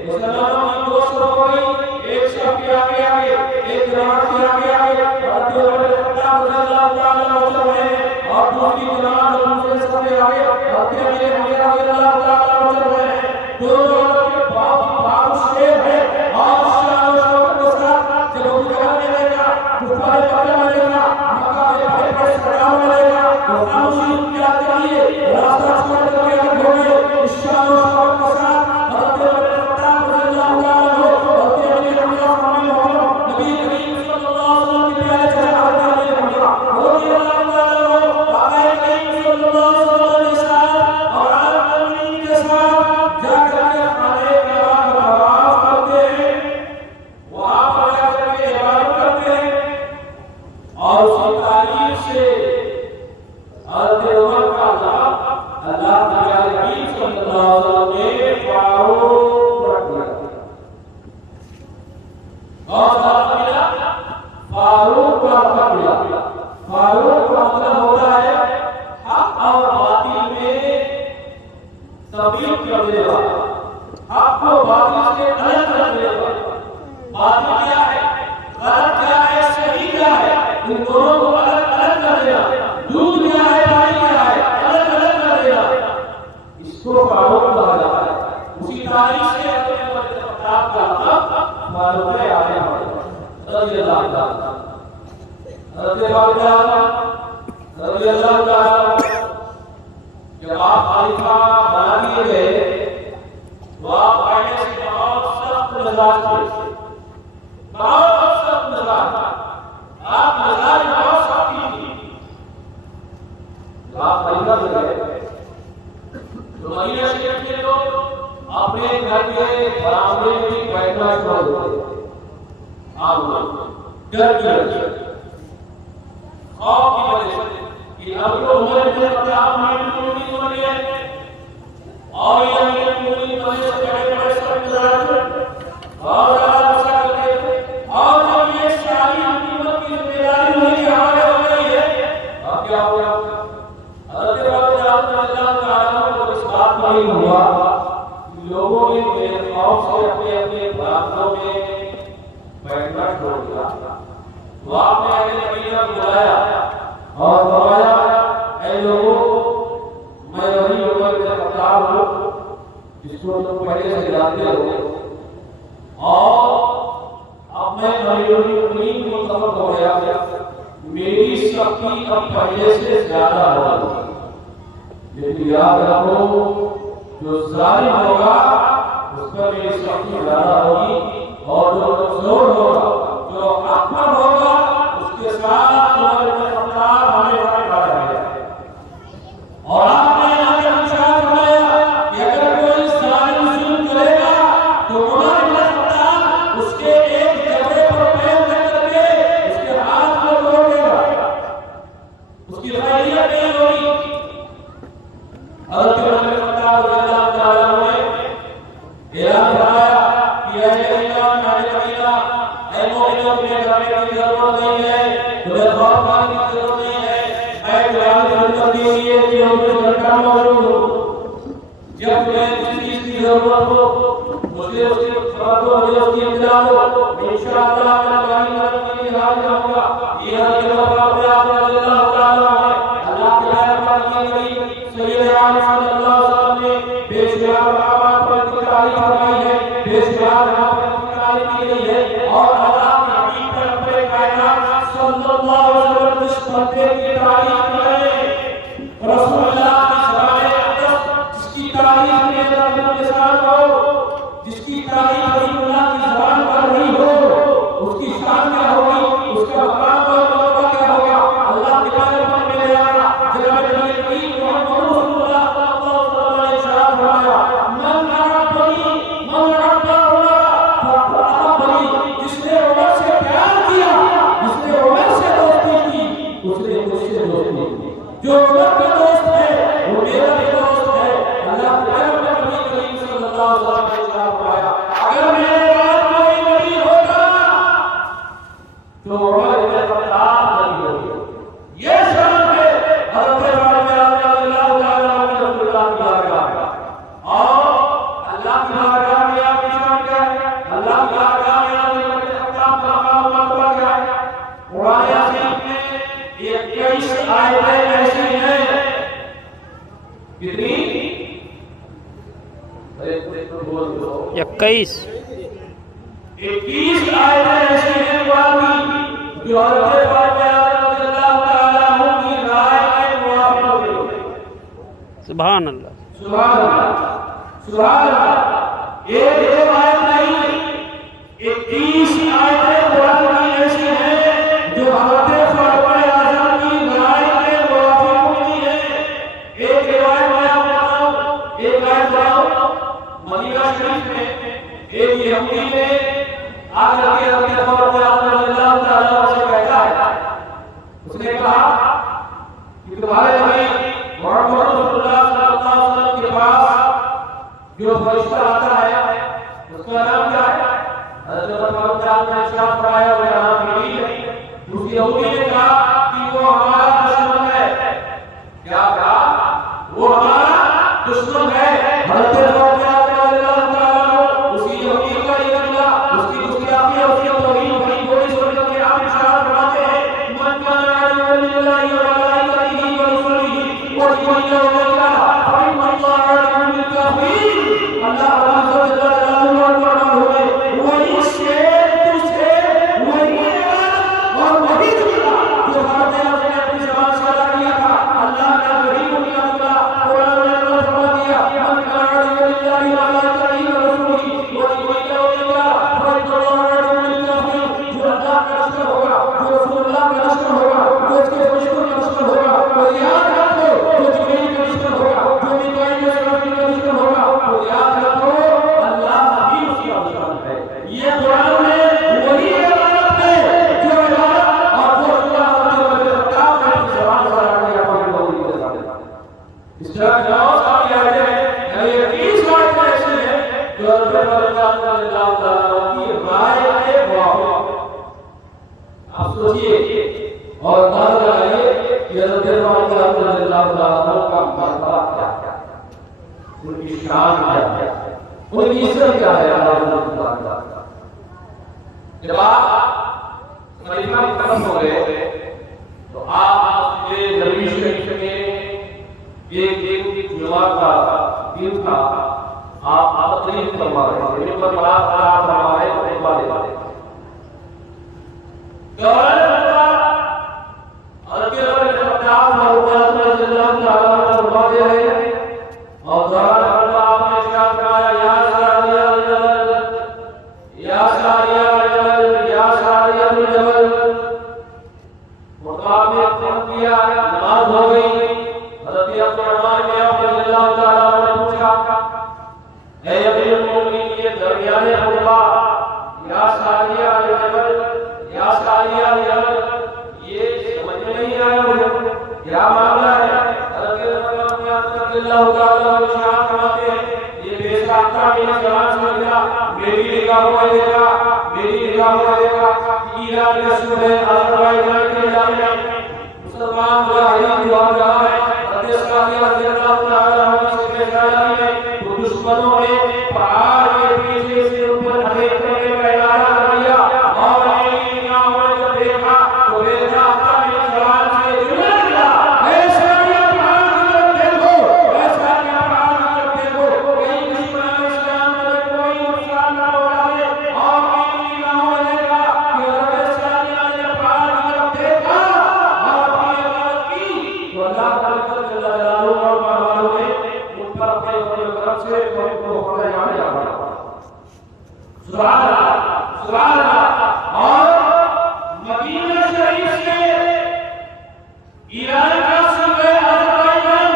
मुसलमानों की दोस्तों देगा, आपको बातिल से अलग कर देगा। बातिल क्या है, गलत क्या है, सही क्या है, इन दोनों को अलग अलग कर देगा। दूध क्या है, पानी क्या है, अलग अलग कर देगा। इसको फारूक कहा जाता है। उसी तारीख से किताब का नाम फारूक आज़म रज़ी अल्लाह ताला जब आप खलीफा बना दिए गए तो आप पहले से बहुत सख्त मिजाज थे, बहुत सख्त मिजाज। आप मिजाज बहुत सख्ती थी। जब आप खलीफा बन गए तो मदीना शरीफ के लोग अपने घर के बरामदे में भी बैठना छोड़ देते। आप डर की वजह से, खौफ की वजह से कि अब तो उमर इब्न खत्ताब अमीरुल-मोमिनीन बन गए और ये अमीरुल-मोमिनीन बनने से बड़े-बड़े सब मिजाज और ज़्यादा गुस्सा करते थे। और जब ये सारी हुकूमत की जिम्मेदारी मेरी हमारे हो गई है, अब क्या हो गया? हज़रत अल्लाह को इस बात पर नहीं हुआ, लोगों ने मेरे खौफ से अपने अपने बरामदों में बैठना छोड़ दिया। तो आपने अहले मदीना को बुलाया और फरमाया, ऐ लोगों, मैं वही उमर इब्न खत्ताब हूँ जिसको तुम पहले से जानते हो, और अब मैं अमीरुल-मोमिनीन मुतवक्किल हो गया, मेरी शक्ति अब पहले से ज्यादा होगी। लेकिन याद रखो, जो जालिम होगा उस पर मेरी शक्ति ज्यादा होगी, और जो कमजोर होगा, जो अकबर होगा, उसके साथ उमर इब्न खत्ताब हमेशा खड़ा रहेगा। और आपने आगे इरशाद फरमाया कि अगर कोई जालिम जुल्म करेगा तो उमर इब्न खत्ताब उसके एक जबड़े पर पैर रख करके उसके हाथ को तोड़ देगा, उसकी खैरियत नहीं होगी। हज़रत उमर इब्न खत्ताब रज़ियल्लाहु ताला अन्हु ने ऐलान फरमाया कि ऐ मदीना, ऐ मोमिनों, तुम्हें डरने की जरूरत नहीं है, तुम्हें खौफ खाने की जरूरत नहीं है। मैं तुम्हारी खिदमत के लिए 24 घंटा मौजूद हूँ। जब तुम्हें जिस चीज की जरूरत हो मुझे उसकी खबर दो, मुझे उसकी इत्तला दो, इंशाअल्लाह मैं तुम्हारी मदद के लिए हाजिर रहूंगा। ये हज़रत उमर रज़ियल्लाहु ताला अन्हु अल्लाह के मेहरबान की गई सैयदना सल्लल्लाहु अलैहि वसल्लम ने बेशुमार मकामात पर तारीफ फरमाई है, बेशुमार की गई है। और अल्लाह के हबीब पैगंबर कायनात सल्लल्लाहु अलैहि वसल्लम इस बंदे की तारीफ करें, रसूलुल्लाह की ज़बान अक़दस जिसकी तारीफ में रसूल के साथ हो, जिसकी तारीफ रसूलुल्लाह की ज़बान पर नहीं हो, उसकी शान क्या होगी, उसका मकाम और मर्तबा क्या होगा। अल्लाह के पैगंबर ने बयान जनाब नबी करीम मोहम्मद रसूलुल्लाह सल्लल्लाहु अलैहि वसल्लम ने इरशाद फरमाया, मन अहब्बनी मन अहब्बा जिसने उमर से प्यार किया, जिसने उमर से दोस्ती की, उसने मुझसे दोस्ती की। जो उमर का दोस्त है वो मेरा भी दोस्त है। अल्लाह के पैगंबर नबी करीम सल्लल्लाहु अलैहि वसल्लम ने इरशाद फरमाया, अगर मेरे बाद कोई नबी होगा तो उमर इब्न खत्ताब नबी होगा। ये शान है हज़रत फारूक रज़ियल्लाहु ताला अन्हु रसूलुल्लाह की बारगाह में। और अल्लाह की बारगाह में आपकी शान क्या है, अल्लाह की बारगाह में कुरान शरीफ में 21 आयतें ऐसी हैं, कितनी? 21 आयतें ऐसी हैं कुरान की जो हज़रत फारूक रज़ियल्लाहु ताला अन्हु की राय के मुवाफिक होती है। सुभान अल्लाह, सुभान अल्लाह, सुभान अल्लाह। एक आयत नहीं, 21 आयतें कुरान की ऐसी हैं जो हज़रत फारूक आज़म की राय के मुवाफिक होती है। एक रिवायत मैं आपको बताऊं, एक आयत बताऊं, मदीना शरीफ में एक यहूदी ने आकर के हज़रत फारूक रज़ियल्लाहु ताला अन्हु से कहता है, उसने कहा कि तुम्हारे नबी मोहम्मद रसूलुल्लाह सल्लल्लाहु अलैहि वसल्लम के पास जो फरिश्ता आता है उसका नाम क्या है? हज़रत फारूक ने इरशाद फरमाया, मेरा नाम यही है। उस यहूदी ने कहा कि वो हमारा दुश्मन है। क्या कहा? वो हमारा दुश्मन है। हज़रत जो अल्लाह ताला की राय के मुआफिक आप सोचिए और अंदाजा लगाइए कि हज़रत अल्लाह ताला का मर्तबा क्या है, उनकी शान क्या है, उनकी इज्जत क्या है। अल्लाह ताला जब आप खलीफा खत्म हो गए तो आप ये नबी शरीफ के एक जुमा का दिन था, आप तकलीफ फरमा रहे थे, पर बड़ा खराब फरमा रहे थे, खुतबा दे रहे थे। क्या मामला है? ये बेसाख्ता मेरी जवान से मिला, मेरी निगाहों में देखा, मेरी निगाहों में देखा कि ईरान का सूर है, अज़रबैजान के इलाके में मुसलमान मुजाहिदीन की और जहां है तो दुश्मनों ने पहाड़ के पीछे से ऊपर देखने के पहला किया और जब देखा तो बेसाख्ता मेरी जवान से जुड़ गया। ऐसा क्या पहाड़ की तरफ देखो, ऐसा क्या पहाड़ की तरफ देखो, कहीं दुश्मन इस्लाम में कोई नुकसान न हो जाए। और मेरी निगाहों में देखा कि हज़रत सानिया ने पहाड़ की तरफ देखा और अपनी आवाज़ की तो अल्लाह ताला जल्ल जलालुहु और मालूम है उन पर अपने तरफ से उनको होने जाने लगा। सुभान अल्लाह, सुभान अल्लाह। और मदीना शरीफ से ईरान का सूबे अज़रबैजान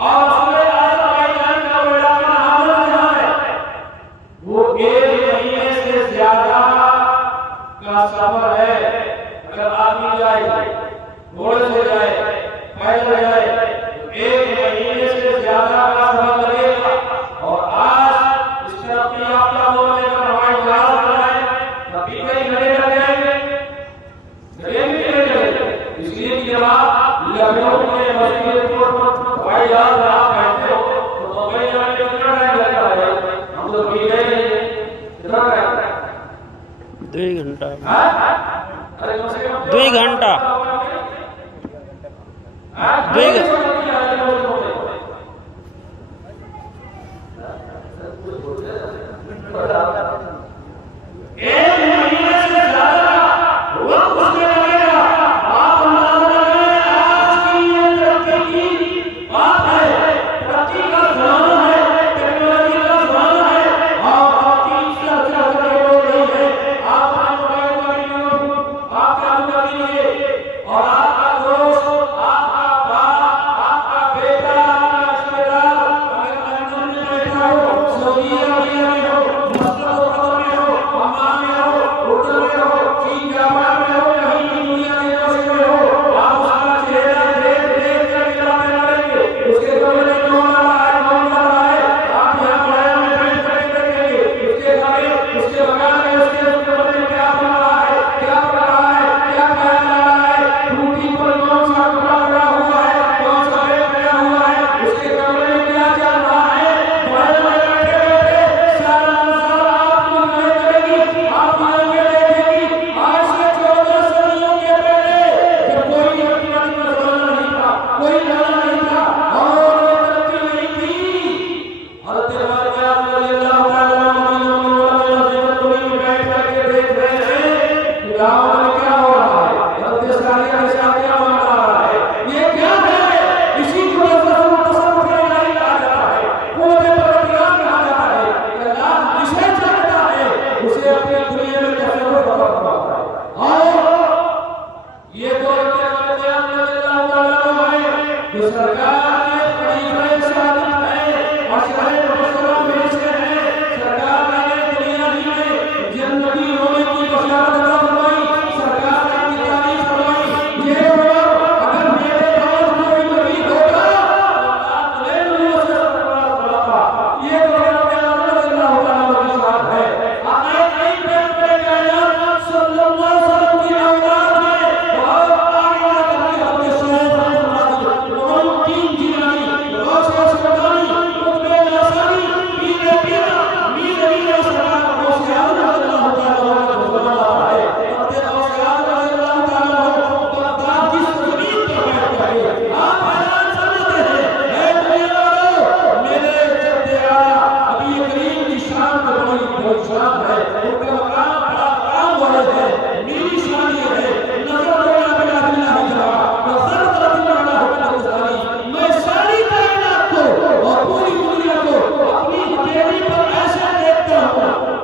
और सूबे अज़रबैजान का बड़ा हाल जहां है वो 1 महीने से ज्यादा का सफर है। अगर आदमी जाए, घोड़े से जाए, पैदल जाए तो 1 महीने से ज्यादा का सफर लगेगा। और आज इस तरक्की याफ्ता होने का हवाई जहाज बना है, तभी कई घंटे लग जाएंगे, इसलिए कि जब आप लखनऊ के मस्जिद हवाई जहाज में आप बैठते हो तो मुंबई जाने में कितना टाइम लगता है? हम तो भी गए नहीं, कितना टाइम? 2 घंटा। अरे कम से कम 2 घंटा। 2 घंटा। एक महीने से ज्यादा वक्त उसमें लगेगा। आप अंदाजा लगाएं, आज की ये तरक्की की बात है, तरक्की का ज़माना है, टेक्नोलॉजी का ज़माना है और आपकी इज्जत करके बोल रही है। आप मोबाइल पर आप चालू कर लीजिए और आपका दोस्त, आपका बाप, आपका बेटा, आपका रिश्तेदार अगर लंदन में बैठा हो, सऊदी अरबिया में हो, मस्कत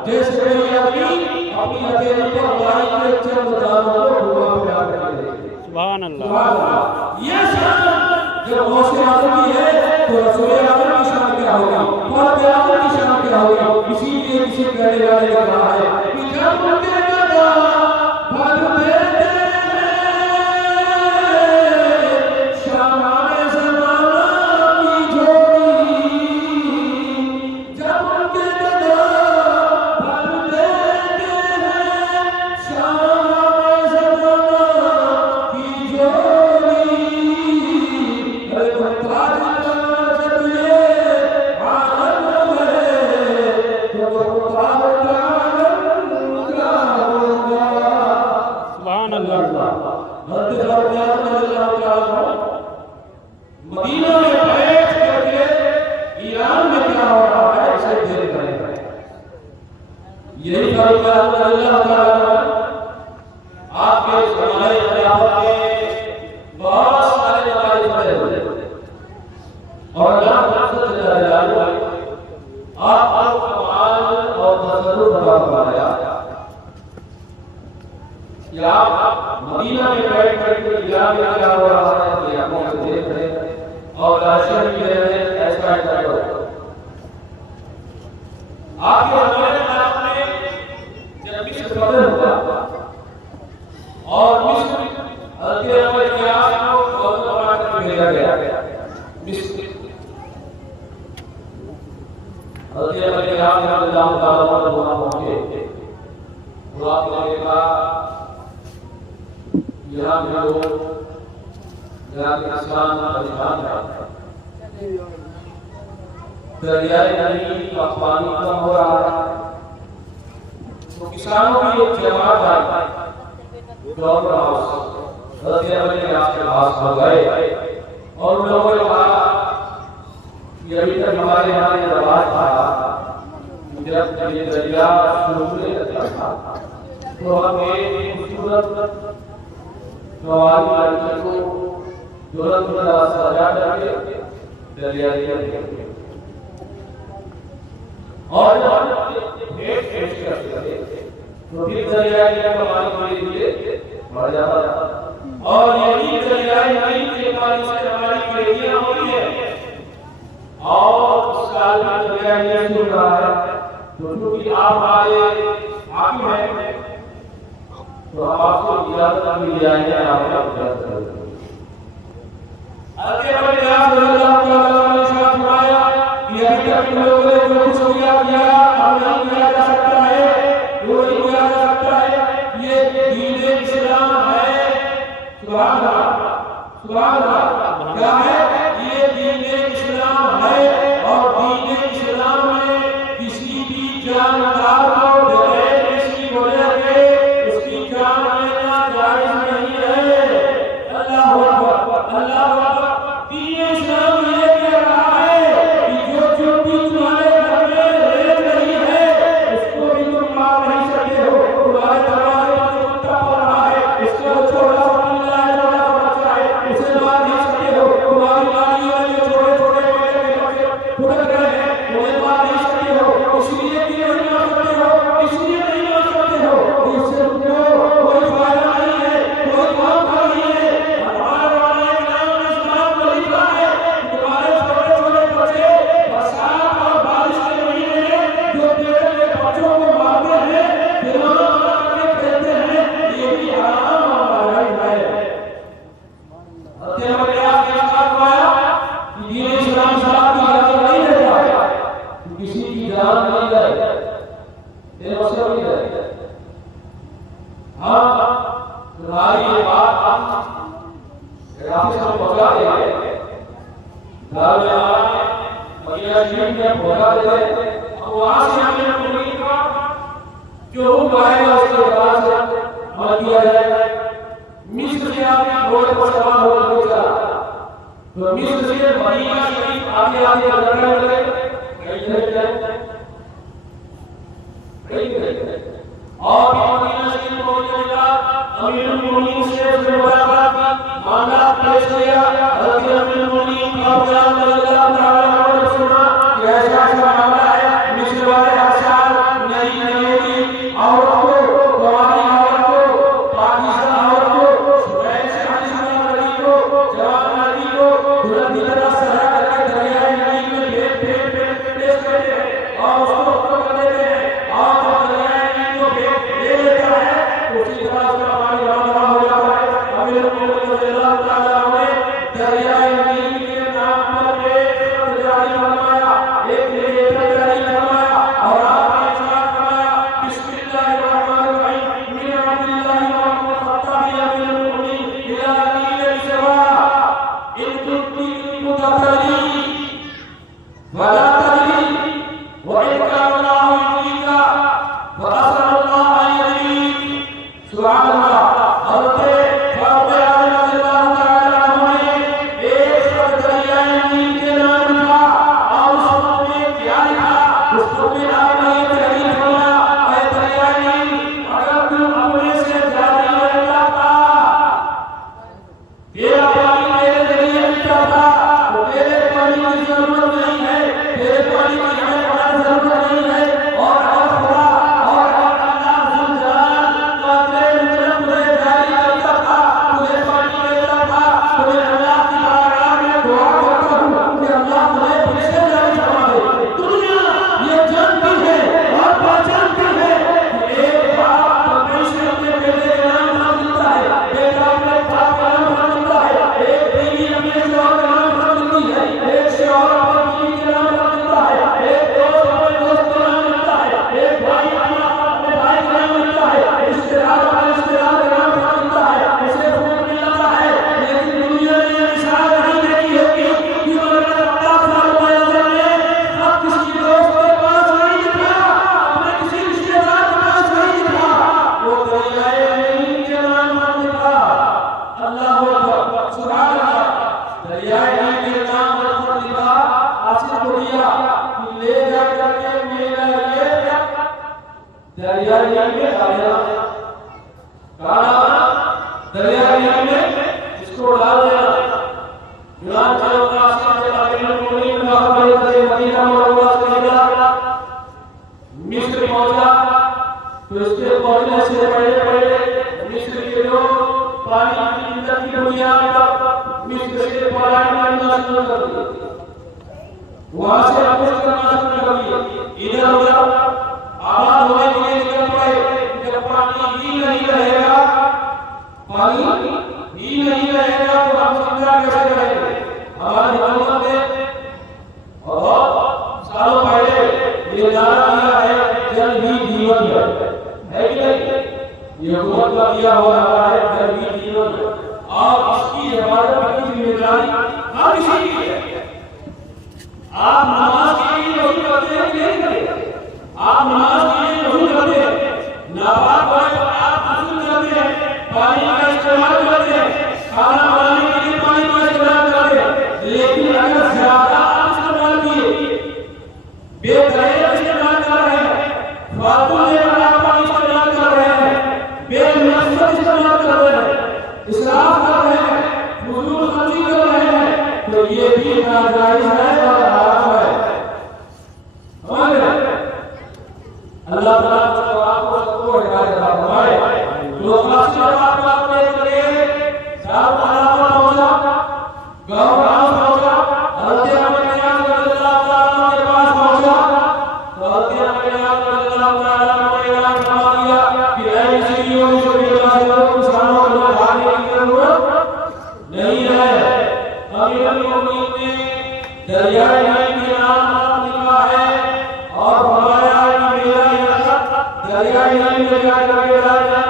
जैसे कोई आदमी अपनी हथेली पर गाय के चंद दानों को धुआं फैला कर दे। सुभान अल्लाह। सुभान अल्लाह। ये शान जब गौसे आज़म की है तो रसूल आज़म की शान क्या होगी, फ़ातिह आज़म की शान क्या होगी। इसीलिए किसी कहने वाले ने कहा है कि जब उनके गदा भर देते शान ज़माना की जोड़ी, जब उनके गदा भर देते हैं शान ज़माना की जोड़ी। अरे मुमताज जब ये आलम है तो मुमताज आलम क्या होगा। सुभान अल्लाह। मदीना में बैठ करके ईरान में क्या हो रहा है इसे देख रहे हैं। यही फर्क है अल्लाह ताला आपके ज़माने ख़िलाफत में बहुत सारे नवाइज़ पड़े हुए और अल्लाह आप कमाल और तसल्लुत अता फरमाया कि आप मदीना में बैठ करके ईरान में क्या हो रहा है ये आंखों से देख रहे हैं और लाशें भी ले रहे हैं। ऐसा करो आपके ज़माने में आपने जब मिस्र फतह हुआ और मिस्र हज़रत अबू इयास को फौज बना कर भेजा गया मिस्र। हज़रत अबू इयास रज़ियल्लाहु ताला अन्हु वहां पहुंचे और आपने देखा यहाँ के लोग यहाँ के किसान परेशान है, दरियाए नदी का पानी कम हो रहा है तो किसानों की एक जमात आई गवर्नर हाउस हज़रत अबू इयास के पास हो गए और उन लोगों ने कहा कि अभी तक हमारे यहाँ ये रवाज था जब ये दरिया शुरू करता था तो हम एक खूबसूरत नवाज़ लड़की को दुल्हन की तरह सजा करके दरिया दिया और भेंट पेश करते थे तो फिर दरिया का पानी के लिए बढ़ जाता था और यही दरिया के पानी से हमारी बेटियां होती है और इस साल में दरिया ये सुन रहा है तो क्योंकि आप आए हाकिम हैं तो आपको इजाजत मिल जाएगी आप इजाजत करेंगे। हज़रत अबू इयास रज़ियल्लाहु ताला अन्हु ने इरशाद फरमाया कि अभी तक इन लोगों ने जो कुछ किया हम नहीं किया जा सकता है, वो नहीं किया जा सकता है। ये दीन इस्लाम है। सुभान अल्लाह, सुभान अल्लाह। क्या है ये दीन इस्लाम है और दीन इस्लाम में किसी भी जानदार को बगैर किसी वजह के उसकी जान लेना जायज नहीं है। अल्लाहु अकबर, अल्लाहु अकबर। दीन इस्लाम ये कह रहा है कि जो जो भी तुम्हारे घर में रह रही है उसको भी तुम मार नहीं सकते हो। तुम्हारे दरवाजे पर जो कुत्ता पड़ रहा है उसका छोटा सा पिल्ला है, छोटा सा बच्चा है, उसे मार नहीं सकते हो। तुम्हारी नानी और जो छोटे छोटे बच्चे फुटक रहे हैं उन्हें मार नहीं सकते हो। इसलिए क्यों नहीं मार सकते हो? इसलिए नहीं मार सकते हो इससे तुमको कोई फायदा नहीं है, कोई काम नहीं है। हमारे वाले इस्लाम में इस्लाम को लिखा है तुम्हारे छोटे छोटे बच्चे बरसात और बारिश के महीने में जो पेड़ के बच्चों को मारते हैं खिलौना बना करके खेलते हैं ये भी हराम और नाजायज है। हज़रत अबू इयास ने इरशाद फरमाया कि दीन इस्लाम शराब की इजाजत नहीं देता किसी की जान नहीं जाए, ये मसला नहीं है। हाँ तुम्हारी ये बात हम पहुंचा देंगे घर में आए मदीना शरीफ में पहुंचा देंगे और वहां से हमें मुरीद का जो हुक्म आएगा उसके बाद से अमल किया जाएगा। मिस्र से आपने घोड़े पर सवार होकर चला तो मिस्र से मदीना शरीफ आगे आगे बढ़ने लगे कहीं नहीं जाए और मदीना शरीफ पहुंचने के बाद अमीरुल मोमिनीन से मुलाकात की मामला पेश किया। हज़रत अमीरुल मोमिनीन रज़ियल्लाहु ताला अन्हु ने सुना कि ऐसा मामला है मिस्र वाले हर साल नई नई और उसको पकड़ लेते हैं और जब दरियाए नील को ले लेता है उसी तरह उसका पानी बड़ा हो जाता है। अमीर मोहम्मद रज़ियल्लाहु ताला ने दरियाए नील के नाम पर एक खत जारी फरमाया, एक लेटर जारी फरमाया और आपने इरशाद फरमाया बिस्मिल्लाहिर्रहमानिर्रहीम मिन अब्दिल्लाहि व मुख़त्ताबि अमीरुल मुमिनीन इला नील सवा इन कुंती मुतकली वला तदरी व इन काना युतीका व असअलुल्लाह अन यदीक। सुभान अल्लाह। हज़रत फारूक आज़म रज़ियल्लाहु ताला अन्हु ने एक खत दरियाए नील के नाम लिखा और उस खत में क्या लिखा, उस खत में आपने ये तहरीर फरमाया, ऐ दरियाए नील अगर तुम अपने से जारी रहता था, तेरा पानी मेरे जरिए मिलता था, तो तेरे पानी की जरूरत नहीं है, तेरे पानी की हमें बड़ा जरूरत नहीं है। और खुदा और अल्लाह जुल जलाल का तेरे तरफ तुझे जारी करता था, तुझे पानी देता था, तुम्हें अल्लाह की बारगाह में दुआ करता हूँ कि अल्लाह तुझे फिर से जारी फरमा दे। दुनिया ये जानती है और पहचानती है कि एक बाप परमेश्वर अपने बेटे के नाम पर मिलता है, बेटा अपने बाप का नाम पर मिलता है, एक बीवी अपने शौहर के नाम पर मिलती है, एक शौहर अपने बीवी के नाम पर मिलता है, एक दोस्त अपने दोस्त के नाम मिलता है, एक भाई अपने भाई के नाम मिलता है, रिश्तेदार अपने रिश्तेदार के नाम पर मिलता है, इसे खून मिलता है। लेकिन दुनिया ने ये मिसाल नहीं देखी होगी कि मौलाना अब्बास साहब ने अब किसी दोस्त के पास नहीं लिखा, अपने किसी रिश्तेदार के पास नहीं लिखा, वो दरियाए नील के नाम पर लिखा। अल्लाहु अकबर, सुभान अल्लाह। दरियाए नील के नाम पर लिखा, हासिल हो गया कि ले जा करके मेरा ये दरियाए नील में डाल देना। दरियाए नील में इसको डाल देना। यूनान चलो कासिम से अमीरुल मुमिनीन से मदीना मुनव्वरा से हिजरा मिस्र पहुंचा, तो इसके पहुंचने से पहले मिस्र के लोग पानी की किल्लत की बुनियाद पर मिस्र से पलायन करना शुरू कर दिया, वहां से अपोज करना शुरू कर दिया, इधर उधर आबाद होने के लिए निकल पड़े। जब पानी ही नहीं रहेगा, पानी ही नहीं रहेगा तो हम समझा कैसे करेंगे। हमारी हुकूमत ने बहुत सालों पहले ये नारा दिया है जल ही जीवन है कि नहीं? ये हुकूमत का दिया हुआ है जल ही जीवन है, और इसकी हिफाजत की जिम्मेदारी हर किसी की है। आप नमाज के लिए वजू करते हैं कि नहीं करते? आप नमाज के लिए वजू करते हैं, नापाक होने पर आप वजू करते हैं, पानी का इस्तेमाल करते हैं, खाना बनाने के लिए पानी का इस्तेमाल करते हैं। लेकिन अगर ज्यादा आप इस्तेमाल किए, बेदरिया इस्तेमाल कर रहे हैं, फालतू में आप पानी इस्तेमाल कर रहे हैं, बेमकसद इस्तेमाल कर रहे हैं, इसराफ कर रहे हैं, फजूल खर्ची कर रहे हैं, तो ये भी नाजायज है और हराम है। अल्लाह ताला आपको सबको हिदायत फरमाए। तो काशी बात आपने करे साहब अल्लाह पहुंचा, गांव पहुंचा, हज़रत अहमद नियाज़ रज़ियल्लाहु ताला के पास पहुंचा, तो हज़रत अहमद नियाज़ रज़ियल्लाहु ताला ने ऐलान फरमा दिया कि ऐ मुस्लिमों जो किसानों को भागने की जरूरत नहीं है। अमीरुल मुमिनीन ने दरियाए नील के नाम पर लिखा है और फरमाया कि मेरा ये दरियाए नील में जाकर के डालना।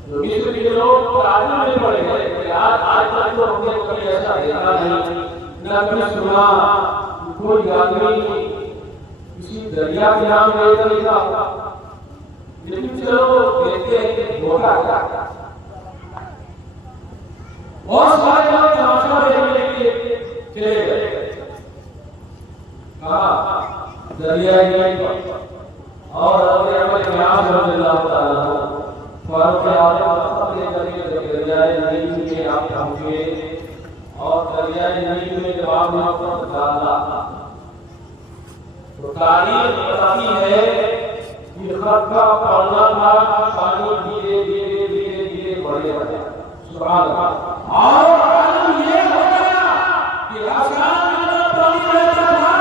तो मिस्र के लोग ताज्जुब में पड़ गए कि आज तक तो हमने कभी ऐसा देखा नहीं, न कभी सुना कोई आदमी किसी दरिया के नाम लेकर लिखा। लेकिन चलो देखते हैं होगा क्या। बहुत सारे लोग तमाशा देखने के लिए चले गए, कहा दरियाए नील पर, और हज़रत नियाज़ रज़ियल्लाहु ताला फारूक आज़म लेकर के दरियाए नील में आप पहुंचे, और दरियाए नील में जब आपने अपना डाला तो तारीख बताती है कि खत का पढ़ना था, पानी धीरे धीरे धीरे धीरे बढ़े। सुभान अल्लाह। और ये हो गया कि आसमान में पानी रहता था,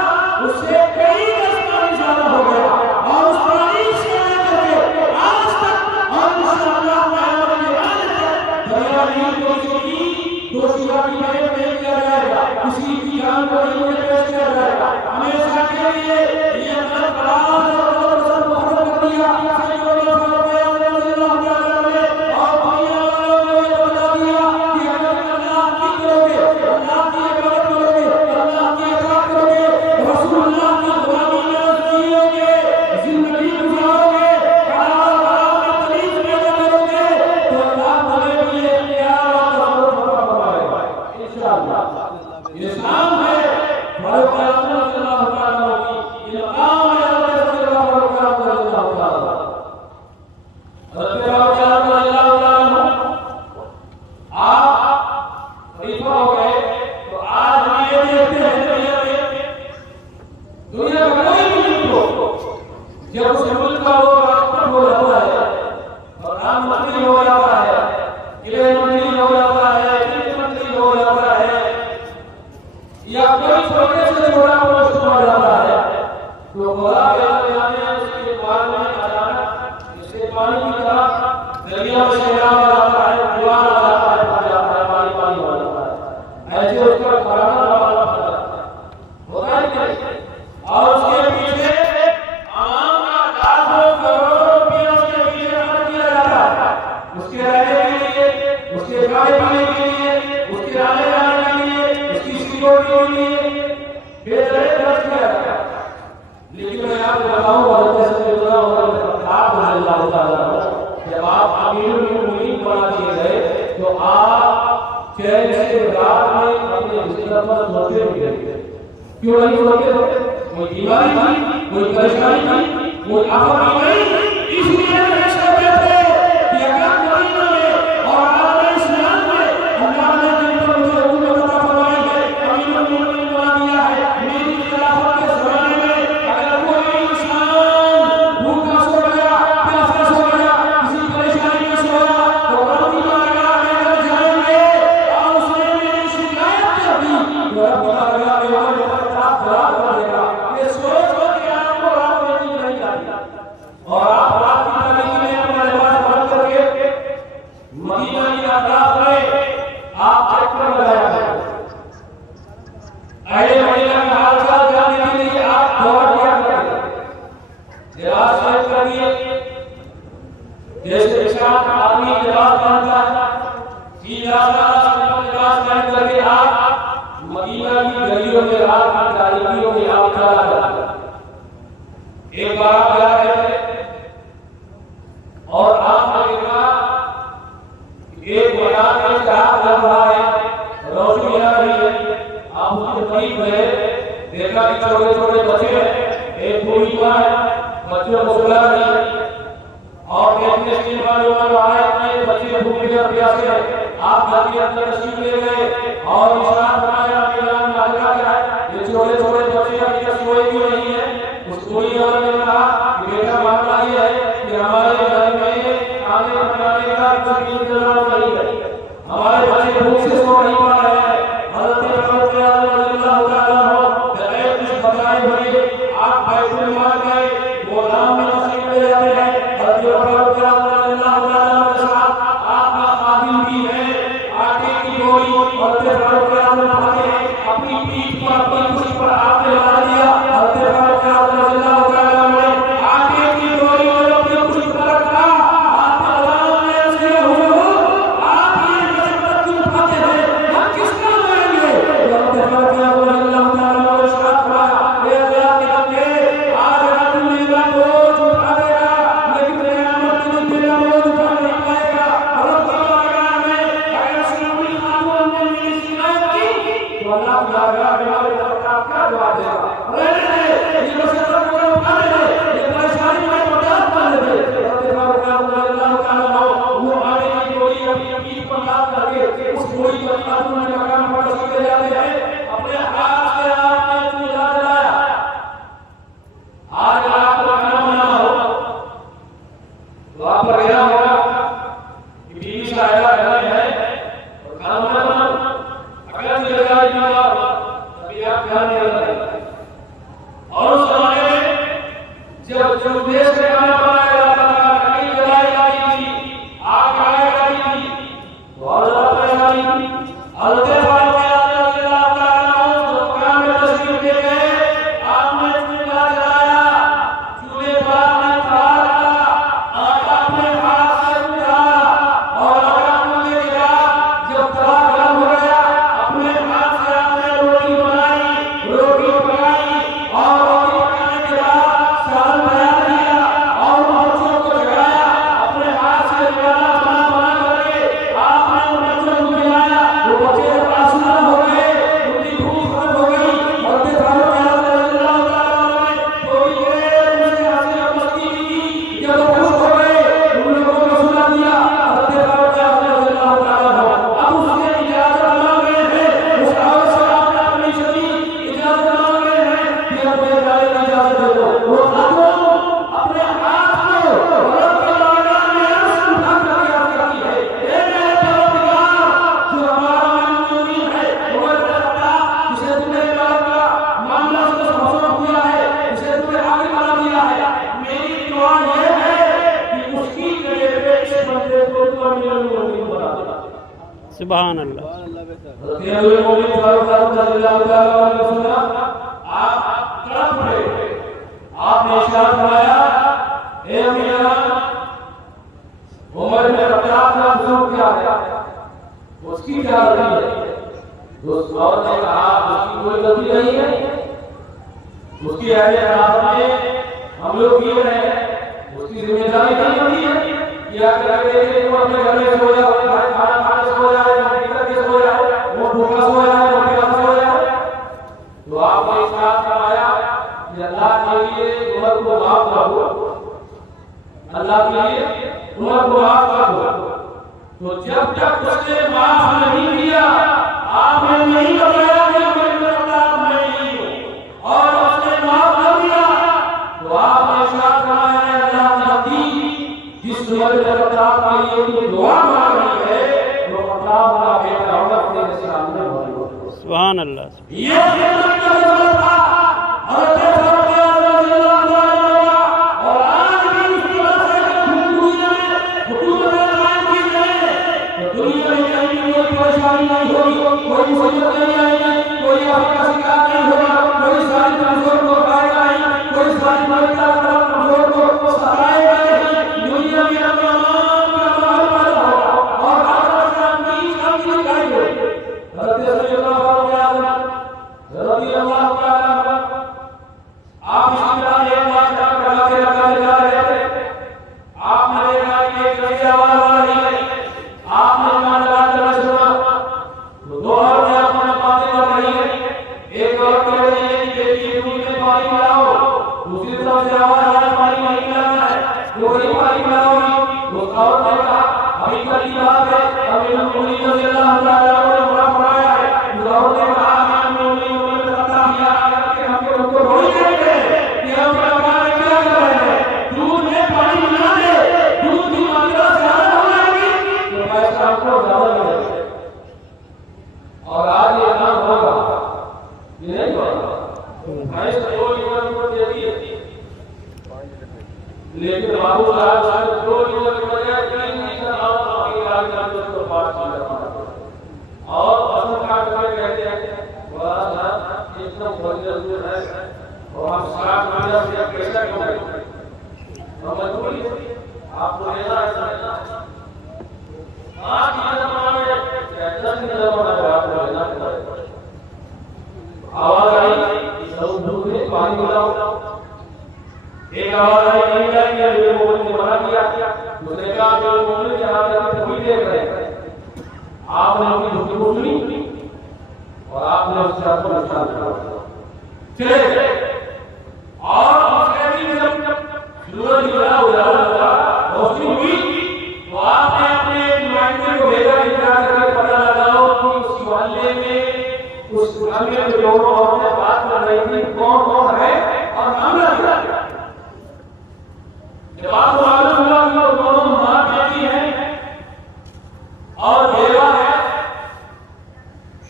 दुनिया का कोई भी मुल्क हो, जब उस मुल्क का वो राष्ट्रपति हो जाता है, प्रधानमंत्री हो जाता है, गृह मंत्री हो जाता है, वित्त मंत्री हो जाता है, या कोई छोटे से छोटा पोस्ट हो जाता है, तो खुदा के आने उसके बाद में अचानक इसके पानी की तरह दरिया में सैलाब आ जाता है, दीवार आ जाता है, भर जाता है, पानी पानी हो जाता है। ऐसे उसका खराना वाला होता है नहीं। और उसके पीछे आम का लाखों करोड़ों रुपया उसके पीछे खर्च किया जाता है, उसके रहने के लिए, उसके खाने पीने के लिए, उसके आने जाने के लिए, उसकी सिक्योरिटी के लिए बेहतर खर्च किया जाता है। लेकिन मैं आपको बताऊं जब आप अमीर बना दिए गए तो आप चैन से रात में अपने बिस्तर पर सोते हुए क्यों नहीं सोते थे? कोई बीमारी थी, कोई परेशानी थी, कोई आफत नहीं, इसलिए नहीं सोते थे कि अगर मदीना में और आलम इस्लाम में अल्लाह ने जिन पर मुझे हुकूमत अता फरमाई है, अमीरुल मोमिनीन बना दिया है, मेरी खिलाफत के ज़माने में अगर कोई इंसान भूखा सो गया, प्यासा सो गया, किसी परेशानी में सोया, तो राती मारेगा लेकर जाएंगे और उसने मेरी शिकायत कर दी तो रब मारेगा मेरे खिलाफ जवाब कर देगा। ये सोच के आपको रात में नींद नहीं आती और आप रात की तारीकी में अपना लिबास बंद करके मदीना की यात्रा में आप चक्कर लगाया है। अरे मदीना का हाल चाल जानने के लिए आप दौड़ दिया करें, लिबास चेंज कर दिए, जैसे पेशाब आदमी लिबास पहनता है, सीधा साधा लिबास पहन करके आप मदीना की गलियों में रात की तारीकियों में आप चला करते। एक बार आप जा रहे थे और आपने देखा एक मैदान में चार चल रहा है, रोशनी आ रही है, आप उसके करीब गए, देखा कि छोटे छोटे बच्चे हैं, एक बूढ़ी माँ है, बच्चों को सुला रही है और देखने के बाद आए बच्चे भूखे और प्यासे हैं। आप जाके अंदर तशरीफ ले गए और इशारा बनाया ऐलान माजरा क्या है, ये छोटे छोटे बच्चे अभी तक सोए क्यों नहीं है? उस बूढ़ी औरत ने कहा कि बेटा मामला ये है कि हमारे घर में खाने बनाने का कोई इंतजाम नहीं है, हमारे बच्चे भूख से सो नहीं पा रहे हैं। हज़रत अबू बकर रज़ियल्लाहु ताला अन्हु बगैर कुछ बताए हुए आप बैतुल माल गए, गोदाम में तशरीफ ले जाते हैं। हज़रत अबू बकर रज़ियल्लाहु ताला अन्हु के साथ आपका खादिम भी है, आटे की गोली और खाते हैं, अपनी पीठ पर अपनी कुछ पर आपने लगा दिया। हज़रत अबू बकर रज़ियल्लाहु ताला अन्हु ने आटे की गोली और अपनी कुछ पर रखा, आपने अज़ान में ऐसे हुजूर आप ये मसला क्यों उठाते हैं, हम किसका मानेंगे? हज़रत अबू बकर रज़ियल्लाहु ताला अन्हु ने इरशाद फरमाया, ए अल्लाह के बंदे, आज रात में मेरा बोझ उठा देगा, लेकिन क़यामत के दिन मेरा बोझ उठा नहीं पाएगा। रब बारगाह में अगर सियामी खातून ने मेरी शिकायत की तो अल्लाह बारगाह में मेरे रब क्या जवाब देगा? रहने दे, ये मसला पूरा उठा दे, ये परेशानी में बर्दाश्त कर ले। हज़रत अबू बकर रज़ियल्लाहु ताला अन्हु वो आटे की गोली अपनी पीठ पर लाद करके उस गोली को खातून के मकान पर रख ले जाते हैं, अपने हाथ से आपने चूल्हा जलाया। आज आपको खाना बनाना हो तो आप पर गया होगा कि बीवी साहिबा घर में है और खाना बनाना, अगर चले जाए तभी आप ध्यान नहीं रखते। और उस जमाने में जब देश में खाना बनाया जाता था, कहीं जलाई जाती थी, आग लगाई जाती थी, तो और ज्यादा परेशानी थी। हज़रत फारूक रज़ियल्लाहु ताला अन्हु दुकान में तशरीफ ले गए, आपने चूल्हा जलाया, चूल्हे पर आपने खड़ा रखा, आटा अपने हाथ से गूंथा और आटा गूंथने के बाद जब तवा गर्म हो गया, अपने हाथ से आपने रोटी बनाई, रोटी पकाई और रोटी पकाने के बाद सालन तैयार किया। अपने जाने की इजाजत दे दो। वो खातून अपने हाथ को रब के बारगाह में अर्श उठा कर याद करती है, ए मेरे परवरदिगार, जो हमारा मुमीन है, उमर बिन खत्ताब, जिसे तूने मामला से सौंप दिया है, जिसे तूने आगे बढ़ा दिया है, मेरी दुआ ये है कि उसकी जगह पे इस बंदे को तू अमीरुल मोमिनीन बना दे। सुभान अल्लाह। अमीरुल मोमिनीन फारूक रज़ियल्लाहु ताला अन्हु ने आप तड़प पड़े, आपने इरशाद फरमाया, ए अमीरा, उमर बिन खत्ताब का बुजुर्ग क्या है, उसकी क्या गलती है? उस औरत ने कहा, उसकी कोई गलती नहीं है, उसकी अहले खिलाफत में हम लोग ये रहे हैं, उसकी जिम्मेदारी नहीं बनती है कि आकर देखिए तुम अपने घर में सो जाओ, खाना खाने सो जाओ, रोटी करके सो जाओ, वो भूखा सो जाए, रोटी खा सो जाए। तो आपने इरशाद फरमाया कि अल्लाह के लिए उमर को माफ कर दो, अल्लाह के लिए उमर को माफ कर दो। तो जब तक उसने माफ नहीं किया, आपने नहीं बताया कि मैं नहीं हूं, और उसने माफ कर दिया, तो आपने इरशाद फरमाया, अल्लाह नबी जिस उमर बिन खत्ताब के लिए तू दुआ मांग रही है, वो खत्ताब का बेटा उमर तेरे सामने मौजूद है। सुभान अल्लाह। ये खिदमत का जज्बा था हज़रत फारूक रज़ियल्लाहु अन्हु का, और आज भी उसकी वजह से दुनिया में हुकूमत कायम की जाए तो दुनिया में कहीं कोई परेशानी नहीं होगी, कोई मुसीबत नहीं आएगी, कोई आफत का शिकार नहीं होगा, कोई सारी कमजोर को उठाएगा नहीं, कोई सारी मरता कमजोर को सताएगा नहीं, दुनिया में अमन का माहौल पैदा होगा और हर तरफ की शांति कायम होगी। हज़रत सैयदना फारूक रज़ियल्लाहु ताला अन्हु आप इसी तरह एक बात लगाते जा रहे थे, आपने देखा कि एक नई आवाज आ रही है, आपने कान लगाकर सुना, तो दो औरतें आपस में बातें कर रही हैं, एक औरत कह रही है कि बेटी दूध में पानी मिलाओ, दूसरी तरफ से आवाज आ रही पानी नहीं मिलाना है, जो ही पानी मिलाओगी। उस औरत ने कहा, अभी कल की बात है, अमीरुल मोमिनीन रज़ियल्लाहु ताला अन्हु ने बड़ा पढ़ाया है। उस औरत ने कहा, अमीरुल मोमिनीन हमको रोई देंगे कि हम क्या कर रहे हैं, दूध में पानी मिला दे, दूध की मात्रा ज्यादा हो जाएगी तो पैसा हमको ज्यादा मिलेगा। और आज ये काम होगा, ये नहीं होगा, भैंस 2 लीटर दूध देती है, लेकिन बाबू साहब 2 लीटर की बजाय 3 लीटर और तो 5 लीटर और फसल काट कर कहते हैं एकदम बढ़िया दूध है और हम 7 महीना से पैसा कमाए, हम मजबूरी आपको लेना है, 5 लीटर बनाने 10 लीटर बनाने आपको लेना पड़ेगा। आवाज आई सब दूध में पानी मिलाओ, एक आवाज आई नहीं जाएगी, अमीरुल मोमिनीन ने मना किया, दूसरे का अमीरुल मोमिनीन के हाथ में कोई देख रहे हैं, आपने अपनी दुखी को सुनी और आपने उससे आपको नुकसान करा चले और उसके भी जब सूरज निकला उजाला रोशनी हुई तो आपने अपने नुमाइंदे को भेजा कि जाकर पता लगाओ कि उस मोहल्ले में उस घर में जो लोग औरतें बात कर रही थी कौन कौन है और मामला क्या है। जब आपको मालूम हुआ कि वो दोनों मां बेटी हैं और बेवा है,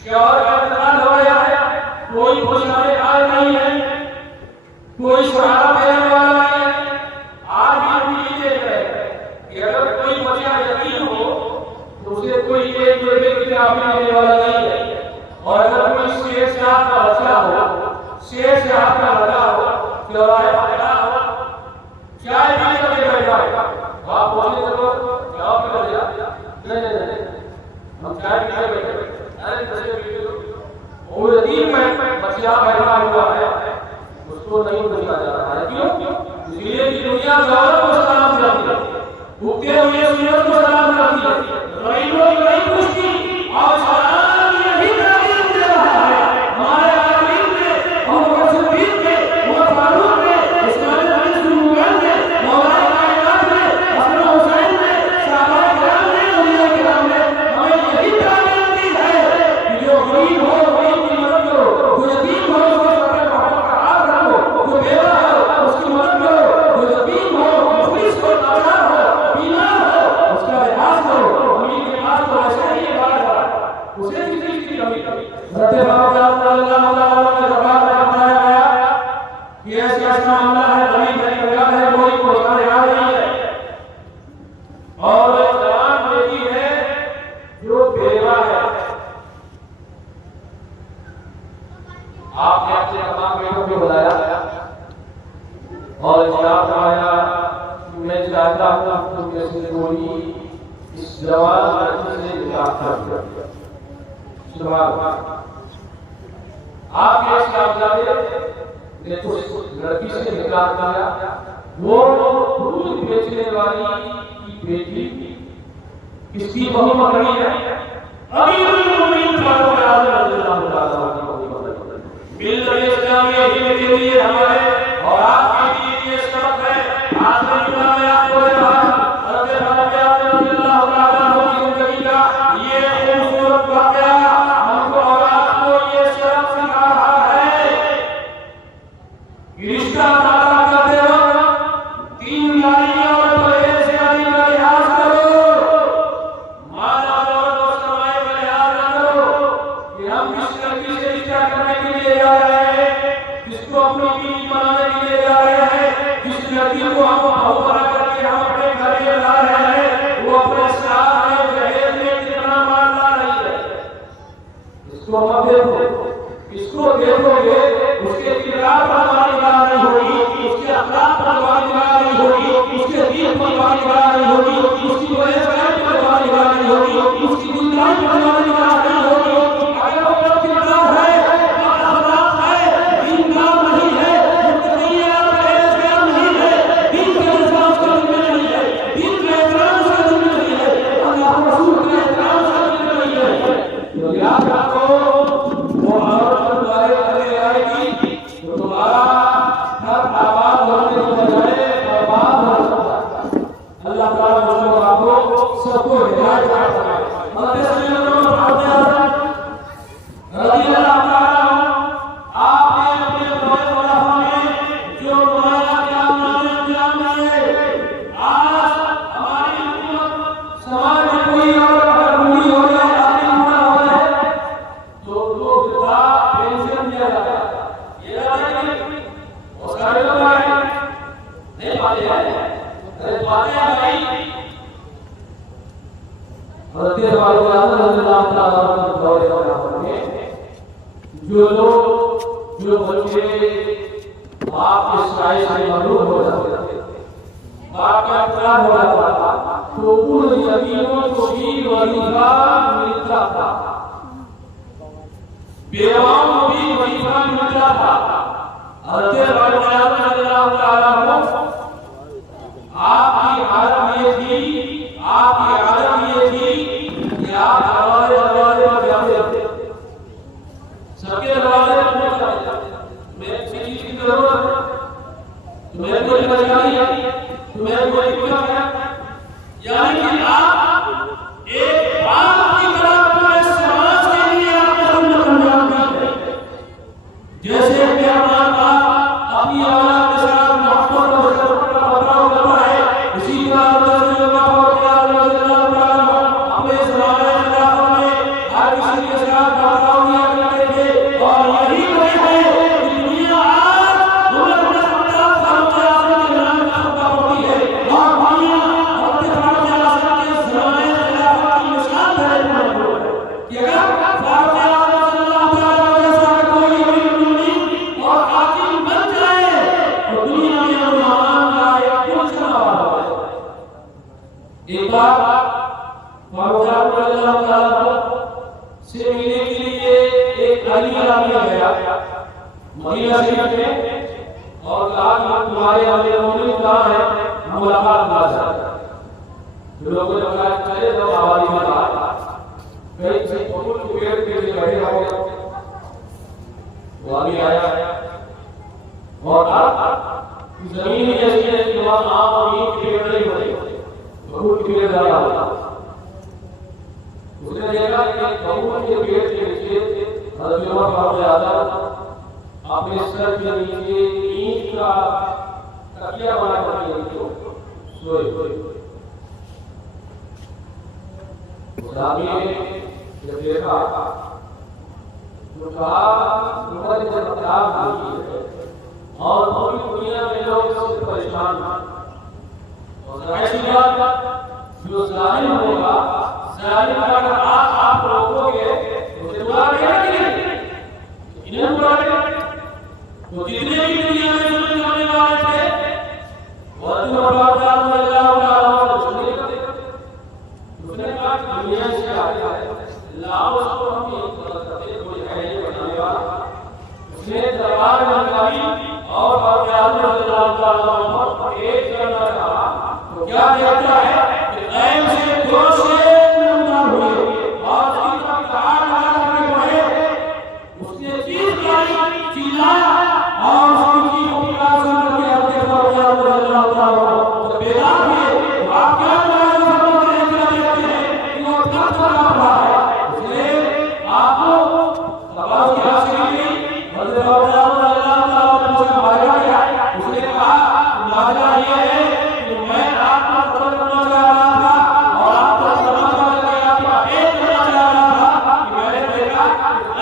शौहर का इंतकाल हो गया है, कोई पुशाने हाल नहीं है, कोई सहारा देने वाला नहीं है, आज भी हम ये देख रहे हैं कि अगर कोई बच्चा यतीम हो तो उसे कोई एक बेटे की काफी देने वाला नहीं है, और अगर कोई शेर शाह का बच्चा हो, शेर शाह का बच्चा हो, चौराहे पर खड़ा हो, चाय पीने के लिए बैठा है, आप बोले तो चाय पी लो, नहीं हम चाय पीने बैठे, अरे वो यतीम में बच्चा बैठा हुआ है, उसको नहीं पूछा जा रहा है, क्यों? इसलिए कि दुनिया ज़ौहर को सलाम करती है, उगते हुए सूरज को सलाम करती है, रईलों की नहीं पूछती, और सलाम यही तालीम दे रहा है हमारे आलिम ने, और सिद्दीक़ ने, और फारूक ने, उस्मान गनी सुलैमान ने, मौला कायनात ने, हसन हुसैन ने, सहाबाए किराम ने, औलिया किराम ने हमें यही तालीम दी है कि जो गरीब हो गरीब की मदद करो, जो यतीम हो उसको सदका मोहब्बत का हाथ रखो, कि ऐसा मामला है, जमीन खरीद कर है, कोई पहुंचाने आ रही है और जवान बेटी है जो बेवा है। आपने अपने तमाम बेटों को बुलाया और जवाब आया, मैं चाहता हूं तुम जैसे कोई इस जवान लड़की से निकाह कर दिया। आपके इस कामयाबी ने तो लड़की से निकाह किया, वो दूध बेचने वाली की बेटी किसकी बहू बनी है? अमीरुल मोमिनीन फारूक आज़म रज़ियल्लाहु ताला अन्हु की बहू। मिल्लत इस्लामी के लिए हमारे और आपके लिए ये सबक है। आज मैं आपको बता हज़रत फारूक आज़म रज़ियल्लाहु ताला अन्हु की जिंदगी का ये खूबसूरत वाक़या हमको और आपको ये सबक सिखा रहा है कि रिश्ता नाता करते वक्त तीनदारी और परहेज़गारी का लिहाज करो, माल और सरमाए का लिहाज न करो कि हम किस लड़की से रिश्ता करने के लिए जा रहे हैं, किसको अपनी बीवी बनाने के लिए जा रहे हैं, किस लड़की को हम बहू बना करके हम अपने घर में ला रहे हैं, वो अपने साथ में दहेज में कितना माल ला रही है। इसको मत देखो, इसको देखोगे उसके किरदार पर हमारी निगाह नहीं होगी, उसके अखलाक पर हमारी निगाह नहीं होगी, उसके दीन पर हमारी निगाह नहीं होगी, उसकी परहेज़गारी पर हमारी निगाह नहीं होगी, उसकी दीनदारी पर हमारी निगाह नहीं होगी। अगर वो किरदार है, अखलाक है, दीनदार नहीं है, मुत्तकी है, परहेज़गार नहीं है, दीन के जज्बा उसके दिल में नहीं है, दीन का एहतराम उसके दिल में नहीं है, अल्लाह के रसूल का एहतराम उसके दिल में नहीं है, तो याद रखो वो औरत तुम्हारे घरे आएगी तो तुम्हारा घर आबाद होने की बजाय बर्बाद हो सकता है। अल्लाह ताला मुझको आपको सबको हिदायत दे। हज़रत सल्लल्लाहु अलैहि वसल्लम रज़ियल्लाहु ताला आपने अपने खुलाफा में जो नुमाया क़याम है, आज हमारी उम्मत समाज में कोई औरत अगर बूढ़ी हो जाए, आदमी बूढ़ा हो जाए तो वृद्धा पेंशन दिया जाता है। ये जाते हैं और सारे लोग आए नहीं पाते हैं, अरे पाते हैं भाई। हज़रत फारूक आज़म रज़ियल्लाहु ताला अन्हु के दौरे में जो लोग जो बच्चे बाप के साए से महरूम हो जाते थे, बाप का इंतजार हो जाता था, तो उन यतीमों को भी वजीफा मिलता था, बेवाओं को भी वजीफा मिलता था। हज़रत फारूक आज़म रज़ियल्लाहु ताला अन्हु आपकी आदत ये थी कि आप दरवाजे पर जाते थे, सबके दरवाजे पर पहुंच जाते। मैं किसी की जरूरत, तुम्हें कोई परेशानी है, तुम्हें कोई दिक्कत है, यानी कि आप एक बाप की तरह पूरे समाज के लिए आपने खिदमत करनी है। जैसे कि हमारा बाप अपनी औलाद के साथ मोहब्बत और शफ़क़त का बर्ताव करता है, इसी तरह अपने ज़माने खिलाफत में हर किसी के साथ बर्ताव किया करते थे। और यही वजह है कि दुनिया आज उमर इब्न ख़त्ताब फारूक आज़म के नाम का खुतबा पढ़ती है और दुनिया हज़रत फारूक आज़म के ज़माने खिलाफत की मिसाल है कि अगर फारूक आज़म रज़ियल्लाहु ताला जैसा कोई अमीरुल मोमिनीन और हाकिम बन जाए तो दुनिया में अमान का एक गुलशन आबाद हो जाए। एक बार फारूक आज़म रज़ियल्लाहु ताला से मिलने के लिए एक अली आदमी गया मदीना शरीफ में और कहा कि तुम्हारे अमीरुल मोमिनीन कहाँ हैं, मुलाकात ना चाहते। लोगों ने कहा चले जाओ हवाली में बात कहीं से फूल के पेड़ के नीचे बैठे रहो। वो आदमी आया और जमीन ऐसी है कि वहाँ आम और नीम के पेड़ नहीं होते, फूल के पेड़ ज्यादा होता। उसने देखा कि फूल के पेड़ के नीचे हज़रत उमर फारूक आज़म अपने सर के नीचे ईंट का तकिया बना करके सोए। उस आदमी ने जब देखा तो कहा उमर ने जब किताब लिखी है और पूरी दुनिया में लोग इससे परेशान हैं। और जाहिर सी बात, जो जालिम होगा, जालिम अगर आप रोकोगे उसे बुरा करेंगे, इन्हें बुरा करेंगे। तो जितने भी दुनिया में जुल्म करने वाले थे, वो तो बर्बाद हो जाएगा और उसने कहा दुनिया से आगे है, लाओ उसको हम एक करते कोई है नहीं बनाने वाला। उसने दरबार में कभी और एक करना कहा तो क्या देखता है कि ऐम से दो शेर नमदार हुए और उसकी तरफ कहा के बढ़े। उसने चीज करी, चिल्लाया और उसकी चीज को पुकार करके अपने तो बेदार हुए। आप क्या देखते हैं कि वो क्या कर रहा है। उसने आपको सवाल किया से उसने कहा मामला ये है कि मैं आपको खत्म करना चाह रहा था और आपको खत्म करके आपका एक करना चाह रहा था कि मैंने देखा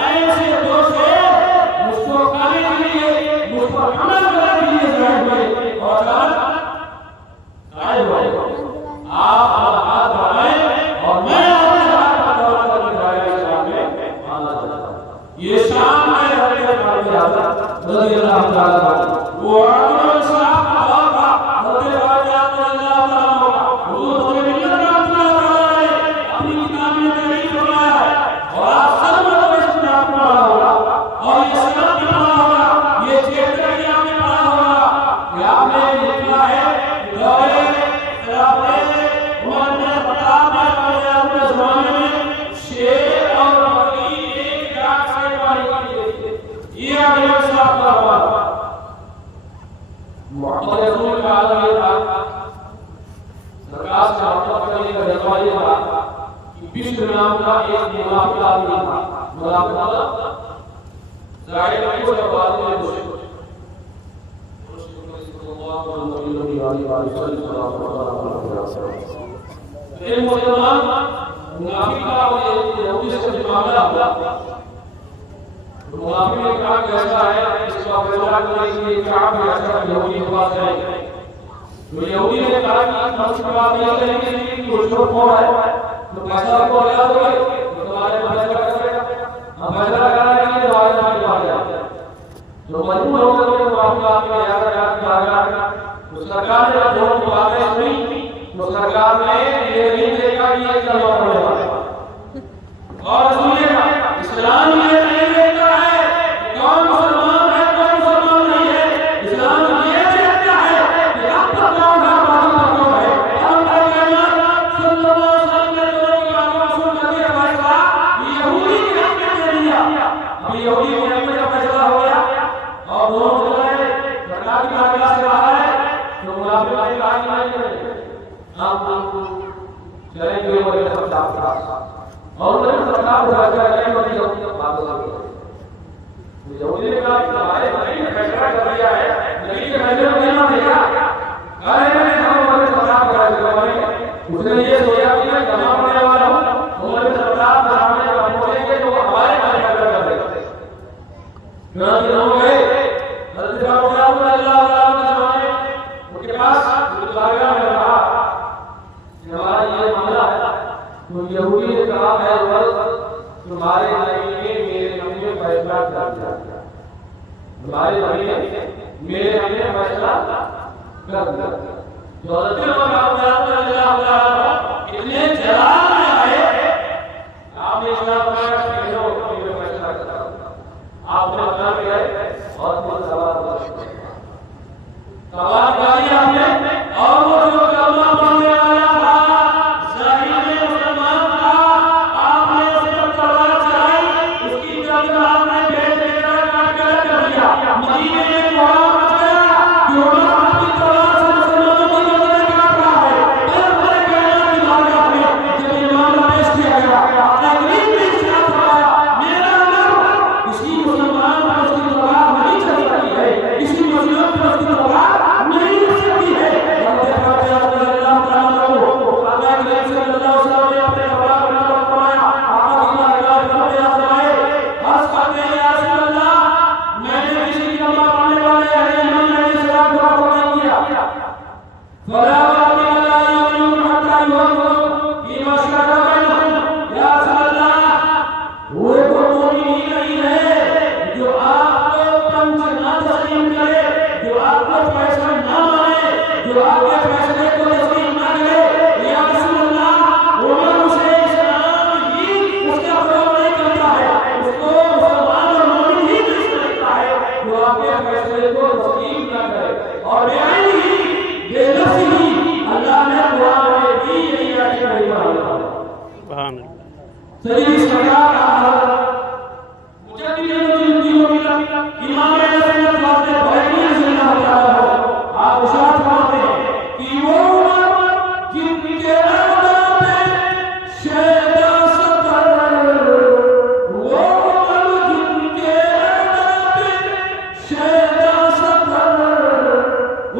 ऐसे दो से मुझको करने के लिए, मुझको अमल करने के लिए जाए हुए और गायब हुए। आप हाथ बढ़ाएं और मैं अपने हाथ पर दौड़ करके गायब में आना चाहता हूं। ये शाम है हज़रत फारूक आज़म रज़ी अल्लाह ताला वो आदम साहब का था हज़रत फारूक आज़म रज़ी अल्लाह ताला हुजूर हमें मिलत प्रार्थना कर रहा है, अपनी किताब में तारीफ कर रहा है और आप सब लोगों ने इसमें आपने पढ़ा होगा और ये सब पढ़ा होगा, ये चैप्टर भी आपने पढ़ा होगा कि आपने लिखा है दौरे खिलाफत उमर ने खत्ताब ने अपने ज़माने में शेर और बकरी एक लाख से पानी की ये आदम साहब का हुआ। मोहम्मद रसूल का आलम ये था, सरकार से मोहब्बत करने का जज्बा ये था कि बिश्र नाम का एक मुनाफिक आदमी था। मुनाफिक मतलब जाहिर है वो जब आदमी है दोषी एक मुसलमान मुनाफिक का और यहूदी से मामला हुआ। मुनाफिक ने कहा कि ऐसा है इसका फैसला करने के लिए काम ऐसा यहूदी के पास जाएंगे। तो यहूदी ने कहा कि हम इसके बात नहीं करेंगे कि मुझको कौन है तो फैसला को लगा दोगे तो तुम्हारे फैसला करेगा, हम फैसला कराने के लिए तुम्हारे नाम के पास जाते हैं। जो मजबूर होकर के मुनाफिक आदमी आया तो सरकार ने जब दोनों बातें सुनी तो सरकार ने ये नहीं देखा कि ये कलमा पढ़ने वाला है और सुनिएगा इस्लाम ये नहीं देखता है कौन मुसलमान है कौन मुसलमान नहीं है। इस्लाम ये देखता है कि आपका कौन है बात कौन है। हम पैगंबर सल्लल्लाहु अलैहि वसल्लम ने दोनों की बातों को सुन करके फैसला यहूदी के हक में दे दिया। अब यहूदी के हक में जब फैसला हो गया और दोनों चले सरकार की आज्ञा से बाहर है तो मुनाफिक ने कहा कि नहीं हम चलेंगे और ये सब साफ और उन्होंने सरकार को फैसला किया और यहूदी बात हो गई। यहूदी ने कहा कि हमारे भाई ने फैसला कर दिया है लेकिन ये फैसला देना देगा अरे मैंने हम उन्होंने सरकार को फैसला करेंगे। उसने ये सोचा कि मैं जमा करने वाला हूँ उन्होंने सरकार सामने हम बोलेंगे तो हमारे भाई फैसला कर देगा। क्योंकि हम गए हज़रत फारूक आज़म अल्लाह ताला के ज़माने उनके पास बुजुर्गाना में रहा कि हमारा ये मामला है तो यहूदी ने कहा है तुम्हारे भाई ने मेरे नाम में फैसला कर दिया, तुम्हारे भाई ने मेरे नाम में फैसला कर दिया। तो इतने जलाल में आए आपने इस्लाम का फैसला करा आपने अपना गए और सवाल किया आपने और वो जो कलमा पढ़ने वाला था ज़ाहिर में मुसलमान था आपने उस पर तलवार चलाई उसकी गर्दन आपने भेद देकर काट कर दिया। मदीने में कोहरा मच गया कि उमर अपनी तलवार से मुसलमानों की गर्दन काट रहा है। बड़े कहना की बात में जब ये मामला पेश किया गया तकरीब में इस्लाम फरमाया मेरा अमर इसी मुसलमान पर उसकी तलवार नहीं चल सकती है, इसी मजलूम पर उसकी तलवार नहीं चल सकती है। जो आपके फैसले को तस्लीम न करे, या रसूल अल्लाह, उमर उसे इस्लाम ही उसका फरोग नहीं करता है, उसको मुसलमान और मोमिन ही नहीं समझता है जो आपके फैसले को तस्लीम न करे। और बेआईनी ही बेनफ्सी ही अल्लाह ने कुरान में भी यही आयत कही है। सुभान अल्लाह। सही सरकार का मुजद्दिद इमाम अहले सुन्नत वल जमाअत रज़ियल्लाहु ताला हो, आप इरशाद फरमाते हैं कि वो उमर जिनके अदा पे शैदा सतर, वो उमर जिनके अदा पे शैदा सतर,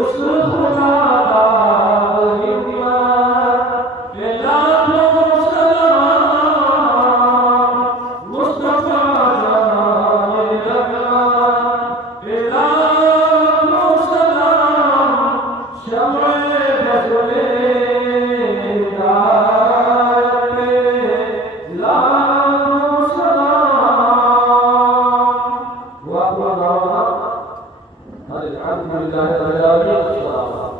उस खुदा का इमाम पे लाखों सलाम, मुस्तफा जाने लगा पे लाखों सलाम, शम्ए बज़्मे हिदायत पे लाखों सलाम। वाक़वा दावा अल्हम्दुलिल्लाहि रब्बिल आलमीन।